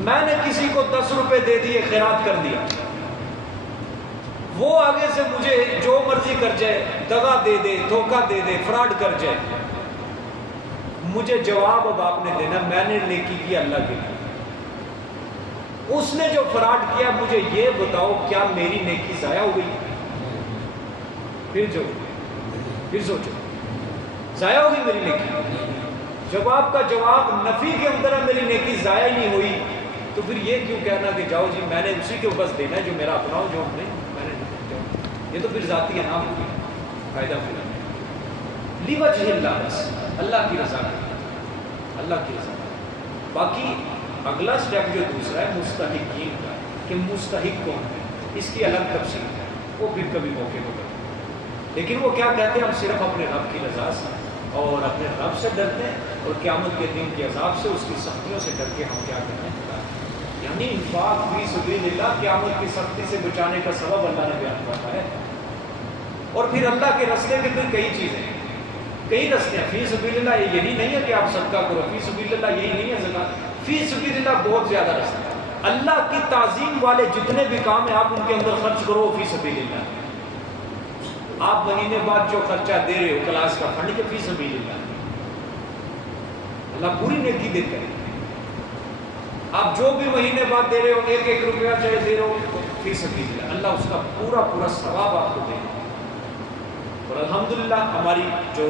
میں نے کسی کو 10 روپے دے دیے, خیرات کر دیا, وہ آگے سے مجھے جو مرضی کر جائے, دغا دے دے, دھوکہ دے دے, فراڈ کر جائے, مجھے جواب اب آپ نے دینا, میں نے نیکی کی اللہ کے لیے. اس نے جو فراڈ کیا, مجھے یہ بتاؤ کیا میری نیکی ضائع ہو گئی؟ پھر سوچو, ضائع ہو گئی میری نیکی؟ جب آپ کا جواب نفی کے اندر ہے میری نیکی ضائع ہی نہیں ہوئی, تو پھر یہ کیوں کہنا کہ جاؤ جی میں نے اسی کے بس دینا ہے جو میرا اپنا ہو, جو نہیں میں نے, یہ تو پھر ذاتی انعام ہوگی, فائدہ پھر لِوَجْهِ اللَّهِ, بس اللہ کی رضا, اللہ کی رضا. باقی اگلا سٹیپ جو دوسرا ہے مستحقین کا, کہ مستحق کون ہے, اس کی الگ تفصیل ہے, وہ پھر کبھی موقع کو کرتے ہیں. لیکن وہ کیا کہتے ہیں, ہم صرف اپنے رب کی رضا سے اور اپنے رب سے ڈرتے ہیں, اور قیامت کے دن کے عذاب سے, اس کی سختیوں سے ڈر کے ہم کیا کرتے ہیں, یعنی انفاق فی سبیل اللہ قیامت کی سختی سے بچانے کا سبب اللہ نے بیان کیا ہے. اور پھر اللہ کے راستے کے پھر کئی چیزیں, کئی راستے ہیں. فی سبیل اللہ یہی نہیں ہے کہ آپ صدقہ کرو, فی سبیل اللہ یہی نہیں ہے زکات, فی سبیل اللہ بہت زیادہ راستے ہیں. اللہ کی تعظیم والے جتنے بھی کام ہیں آپ ان کے اندر خرچ کرو فی سبیل اللہ. آپ مہینے بعد جو خرچہ دے رہے ہو کلاس کا فنڈ کے, فی سبیل اللہ, اللہ پوری نیکی دیتا ہے. آپ جو بھی مہینے بعد دے رہے ہو, 1 روپیہ چاہے دے رہے ہو, فی سبیل اللہ, اللہ اس کا پورا ثواب آپ کو دے گا. اور الحمدللہ ہماری جو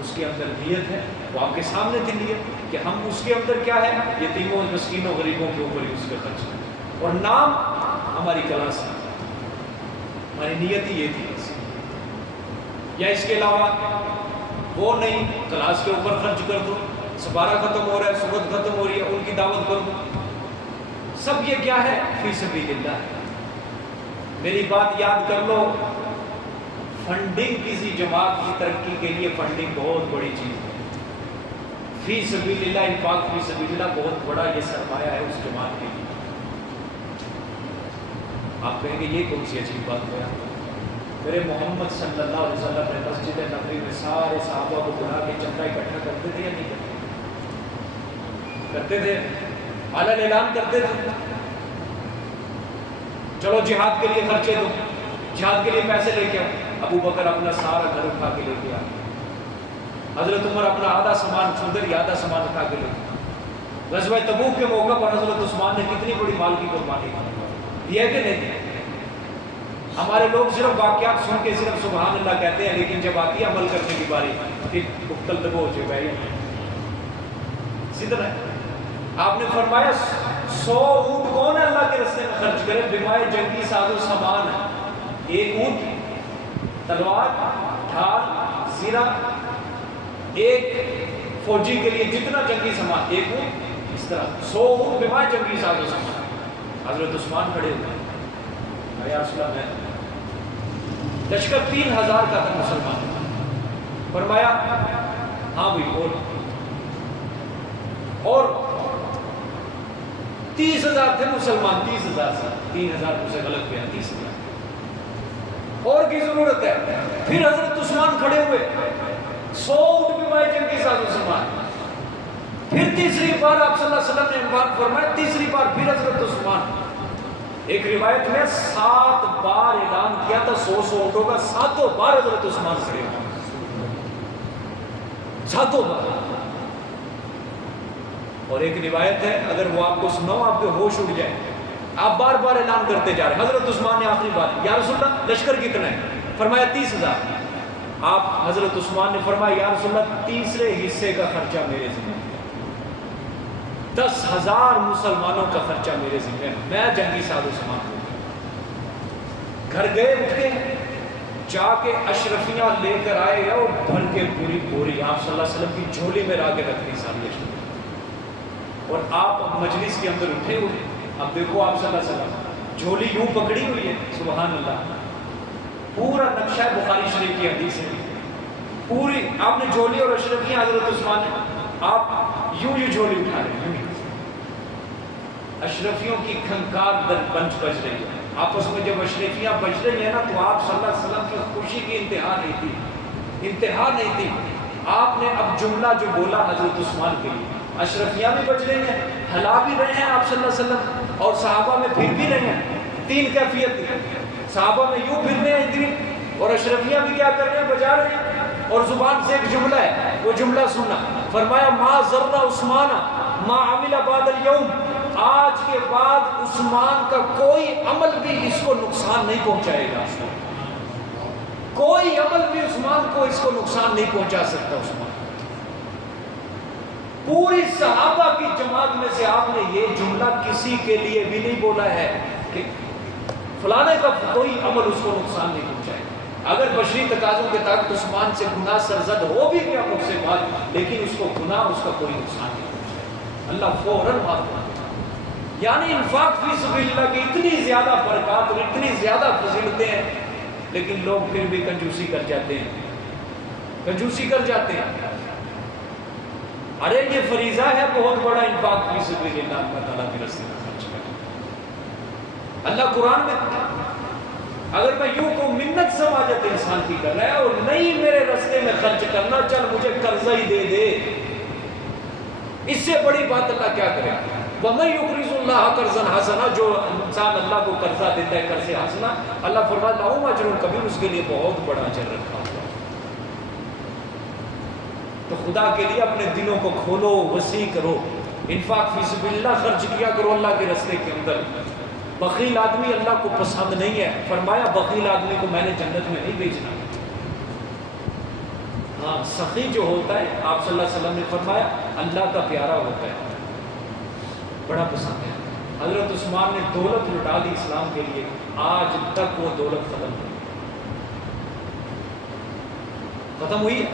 اس کے اندر نیت ہے وہ آپ کے سامنے تھی نیت, کہ ہم اس کے اندر کیا ہے, یتیموں مسکینوں غریبوں کے اوپر ہی اس کے خرچ کریں. اور نام ہماری کلاس ہے, ہماری نیت ہی یہ تھی. یا اس کے علاوہ وہ نہیں کلاس کے اوپر خرچ کر دو، سپارہ ختم ہو رہا ہے، سورت ختم ہو رہی ہے، ان کی دعوت کر دو. سب یہ کیا ہے؟ فی سبیل اللہ. میری بات یاد کر لو، فنڈنگ کسی جماعت کی ترقی کے لیے فنڈنگ بہت بڑی چیز ہے. فی سبیل اللہ، انفاق فی سبیل اللہ بہت بڑا یہ سرمایہ ہے اس جماعت کے لیے. آپ کہیں گے یہ کون سی عجیب بات ہے؟ میرے محمد صلی اللہ علیہ وسلم نے مسجد نبوی میں سارے صحابہ کو بلا کے چندہ اکٹھا کرتے تھے یا نہیں کرتے تھے؟ اعلان اعلان کرتے تھے چلو جہاد کے لیے خرچے دو، جہاد کے لیے پیسے لے کے آؤ. ابو بکر اپنا سارا گھر اٹھا کے لے کے آ، حضرت عمر اپنا آدھا سامان ادھر آدھا سامان اٹھا کے لے کے. غزوہ تبوک کے موقع پر حضرت عثمان نے کتنی بڑی مال کی قربانی کی، یہ کہ نہیں؟ ہمارے لوگ صرف واقعات سن کے صرف سبحان اللہ کہتے ہیں، لیکن جب آتی ہے عمل کرنے کی باری پھر مختل دبو ہو جائے. سدھر ہے. آپ نے فرمایا 100 اونٹ کون ہے اللہ کے راستے میں خرچ کرے؟ بمائے جنگی ساز و سامان ہے. ایک اونٹ، تلوار، ڈھال، زیرہ، ایک فوجی کے لیے جتنا جنگی سامان ایک اونٹ، اس طرح 100 اونٹ بمائے جنگی ساز و سامان. حضرت عثمان کھڑے ہوئے یا رسول اللہ، میں لشکر 3000 کا تھا مسلمان. فرمایا ہاں بھائی، اور 30,000 تھے مسلمان. 30,000 سے 3,000 سے غلط گیا، 30,000 اور کی ضرورت ہے. پھر حضرت عثمان کھڑے ہوئے 100 اونٹ بمائے جنگی ساز و سامان. پھر تیسری بار آپ صلی اللہ علیہ وسلم نے انفاق فرمایا، تیسری بار پھر حضرت عثمان. ایک روایت میں 7 بار اعلان کیا تھا 100 اونٹوں کا، 7 بار حضرت عثمان کھڑے ہوئے، 7 بار. اور ایک روایت ہے، اگر وہ آپ کو سناؤ آپ کے ہوش اڑ جائے. آپ بار بار اعلان کرتے جا رہے ہیں. حضرت عثمان نے آخری بار، یا رسول اللہ لشکر کتنا ہے؟ فرمایا 30,000. آپ حضرت عثمان نے فرمایا یا رسول اللہ تیسرے حصے کا خرچہ میرے ذمہ، 10,000 مسلمانوں کا خرچہ میرے ذمہ ہے، میں جنگی ساز و سامان ہوں. گھر گئے اٹھ کے جا کے اشرفیاں لے کر آئے اور بھر کے پوری پوری آپ صلی اللہ علیہ وسلم کی جھولی میں لا کے رکھ دی ساری اشرفیاں. اور آپ اب مجلس کے اندر اٹھے ہوئے. اب دیکھو آپ صلی اللہ علیہ وسلم جھولی یوں پکڑی ہوئی ہے، سبحان اللہ. پورا نقشہ بخاری شریف کی حدیث ہے، پوری آپ نے جھولی اور اشرفیاں حضرت عثمان نے، آپ یوں یہ جھولی اٹھا رہے ہیں. اشرفیوں کی کھنکار در بنچ بج رہی ہے. آپس میں جب اشرفیاں بج رہی ہیں نا تو آپ صلی اللہ علیہ وسلم کی خوشی کی انتہا نہیں تھی، انتہا نہیں تھی. آپ نے اب جملہ جو بولا حضرت عثمان کے لیے، اشرفیاں بھی بج رہی ہیں، ہلا بھی رہے ہیں آپ صلی اللہ علیہ وسلم، اور صحابہ میں پھر بھی رہے ہیں. 3 کیفیت تھی، صحابہ میں یوں پھر رہے ہیں ادھر، اور اشرفیاں بھی کیا کر رہے ہیں؟ بجا رہے ہیں. اور زبان سے ایک جملہ ہے، وہ جملہ سننا. فرمایا ما ضر عثمان ما عمل بعد اليوم، آج کے بعد عثمان کا کوئی عمل بھی اس کو نقصان نہیں پہنچائے گا. کوئی عمل بھی عثمان کو اس کو نقصان نہیں پہنچا سکتا. عثمان پوری صحابہ کی جماعت میں سے آپ نے یہ جملہ کسی کے لیے بھی نہیں بولا ہے کہ فلانے کا کوئی عمل اس کو نقصان نہیں پہنچائے. اگر بشری تقاضوں کے تحت عثمان سے گناہ سرزد ہو بھی گیا مجھ سے بات، لیکن اس کو گناہ اس کا کوئی نقصان نہیں پہنچائے. اللہ فوراً معاف کر دے. یعنی انفاق فی سبیل اللہ کی اتنی زیادہ برکات اور اتنی زیادہ فضیلتیں ہیں، لیکن لوگ پھر بھی کنجوسی کر جاتے ہیں، کنجوسی کر جاتے ہیں. ارے یہ فریضہ ہے بہت بڑا، انفاق فی سبیل اللہ، اللہ تعالیٰ کے راستے میں خرچ کرنا. اللہ قرآن میں اگر میں یوں کو منت سماجت انسان کی کر رہا ہے اور نہیں میرے راستے میں خرچ کرنا، چل مجھے قرضہ ہی دے دے، اس سے بڑی بات اللہ کیا کرے. وَمَن يُقْرِضُ اللَّهَ قَرْضًا حَسَنًا، جو انسان اللہ کو قرضہ دیتا ہے قرض حسنہ، اللہ فرماتا ہے لَهُ أَجْرٌ كَبِيرٌ، اس کے لیے بہت بڑا اجر رکھا ہوا. تو خدا کے لیے اپنے دلوں کو کھولو، وسیع کرو، انفاق فی سبیل اللہ خرچ کیا کرو اللہ کے راستے کے اندر. بخیل آدمی اللہ کو پسند نہیں ہے. فرمایا بخیل آدمی کو میں نے جنت میں نہیں بھیجنا. ہاں سخی جو ہوتا ہے آپ صلی اللہ علیہ وسلم نے فرمایا اللہ کا پیارا ہوتا ہے، بڑا پسند ہے. حضرت عثمان نے دولت لٹا دی اسلام کے لیے، آج تک وہ دولت ختم ہوئی ہے.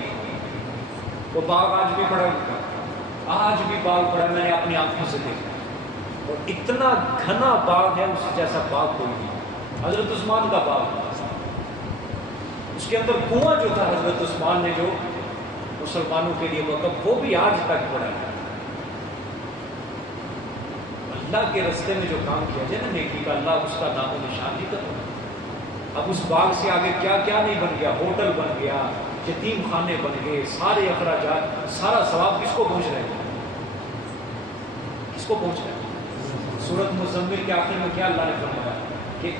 وہ باغ آج بھی پڑا ہے، آج بھی باغ پڑا ہے، میں نے اپنی آنکھوں سے دیکھا، اور اتنا گھنا باغ ہے، اس جیسا باغ کوئی نہیں۔ حضرت عثمان کا باغ، اس کے اندر کنواں جو تھا حضرت عثمان نے جو مسلمانوں کے لیے وقف، وہ بھی آج تک پڑا ہے۔ اللہ کے راستے میں جو کام کیا جائے نا نیکی کا، اللہ اس کا نام و نشان نہیں کرتا۔ اب اس باغ سے آگے کیا کیا نہیں بن گیا، ہوٹل بن گیا، یتیم خانے بن گئے، سارے اخراجات، سارا ثواب کس کو پہنچ رہے ہیں؟ کس کو پہنچ رہے ہیں؟ سورۃ مزمل کے آخر میں کیا اللہ نے فرمایا کہ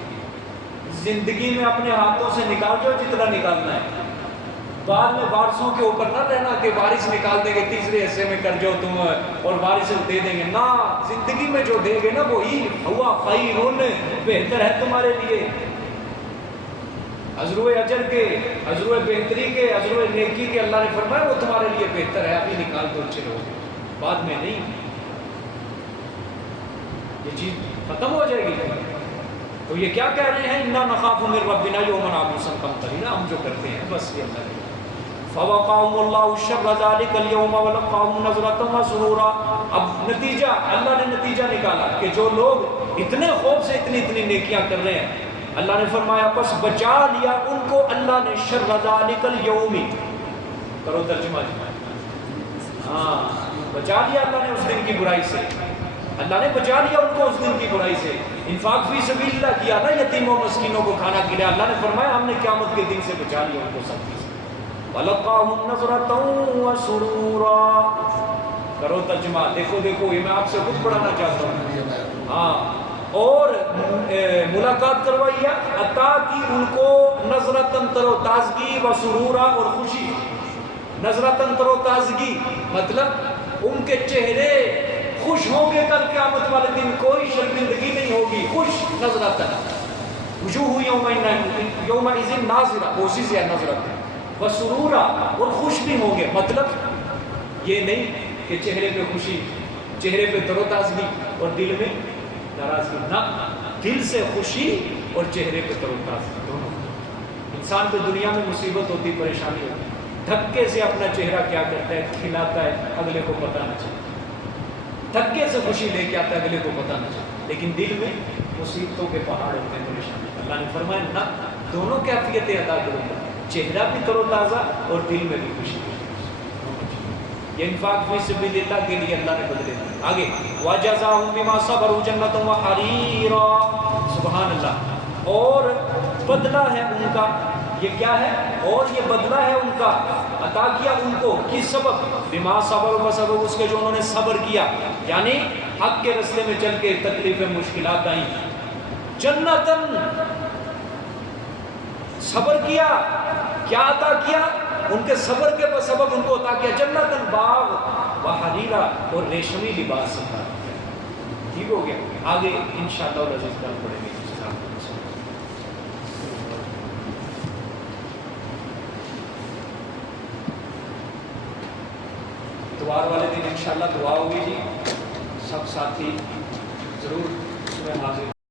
زندگی میں اپنے ہاتھوں سے نکال جو جتنا نکالنا ہے، بعد میں وارثوں کے اوپر نہ رہنا کہ وارث نکال دیں گے تیسرے حصے میں کر جو تم اور وارث دے دیں گے، نہ، زندگی میں جو دے گے نا وہی ہوا خیرون، بہتر ہے تمہارے لیے۔ اجر اجر کے، اجر بہتری کے، اجر نیکی کے اللہ نے فرمایا وہ تمہارے لیے بہتر ہے، ابھی نکال دو اچھے لوگ، بعد میں نہیں، یہ چیز ختم ہو جائے گی۔ تو یہ کیا کہہ رہے ہیں؟ انا نخاف من ربنا یوما عبوسا قمطریرا، ہم جو کرتے ہیں بس یہ اللہ کے فوقاهم الله شر ذلك اليوم ولقاهم نظرة وسرورا۔ اب نتیجہ اللہ نے نتیجہ نکالا کہ جو لوگ اتنے خوف سے اتنی نیکیاں کر رہے ہیں، اللہ نے فرمایا پس بچا لیا ان کو اللہ نے شر ذلك اليوم، کرو ترجمہ جی، ہاں بچا لیا اللہ نے اس دن کی برائی سے، اللہ نے بچا لیا ان کو اس دن کی برائی سے۔ انفاق فی سبیل اللہ کیا نا، یتیموں مسکینوں کو کھانا کھلایا، اللہ نے فرمایا ہم نے قیامت کے دن سے بچا لیا ان کو سب چیز۔ وَلَقَاهُمْ نَظْرَةً وَسُرُورًا، کرو ترجمہ، دیکھو یہ میں آپ سے خود پڑھانا چاہتا ہوں، ہاں، اور ملاقات کروائی، عطا کی ان کو نظرتاً تر و تازگی و سرورا، اور خوشی، نظرتاً تر و تازگی مطلب ان کے چہرے خوش ہوں گے، کل قیامت والے دن کوئی شرمندگی نہیں ہوگی، خوش نظرتاً، وجوہ یومئذ ناظرہ، اسی سے ہے نظرتاً، وسرورا، اور خوش بھی ہوں گے، مطلب یہ نہیں کہ چہرے پہ خوشی، چہرے پہ تر و تازگی اور دل میں ناراضگی، نہ، دل سے خوشی اور چہرے پہ تر و تازگی دونوں۔ انسان کو دنیا میں مصیبت ہوتی، پریشانی ہوتی، دھکے سے اپنا چہرہ کیا کرتا ہے، کھلاتا ہے، اگلے کو پتہ نہ چلے، دھکے سے خوشی لے کے آتا ہے، اگلے کو پتہ نہ چلے، لیکن دل میں مصیبتوں کے پہاڑ ہوتے ہیں، پریشانی۔ اللہ نے فرمایا نہ، دونوں کیفیتیں ادا کروں گا، چہرہ بھی تر و تازہ اور دل میں بھی خوشی۔ یہ انفاق فی سبیل اللہ کے لیے اللہ نے بدلے دیے۔ آگے وَجَزَاهُمْ بِمَا صَبَرُوا جَنَّةً وَحَرِيرًا، سبحان اللہ، اور بدلہ ہے ان کا، یہ کیا ہے؟ اور یہ بدلہ ہے ان کا، عطا کیا ان کو کس سبب؟ بما صبروا، بسبب اس کے جو انہوں نے صبر کیا، یعنی حق کے راستے میں چل کے تکلیفیں مشکلات آئیں، جنتاً، صبر کیا، کیا عطا کیا؟ ان کے صبر کے سبب ان کو عطا کیا جنتاً، باغ، وحریرا، اور ریشمی لباس عطا کیا۔ ٹھیک ہو گیا، آگے انشاءاللہ العزیز کل پڑھیں گے۔ اتوار والے دن انشاءاللہ دعا ہوگی جی، سب ساتھی ضرور اس میں حاضر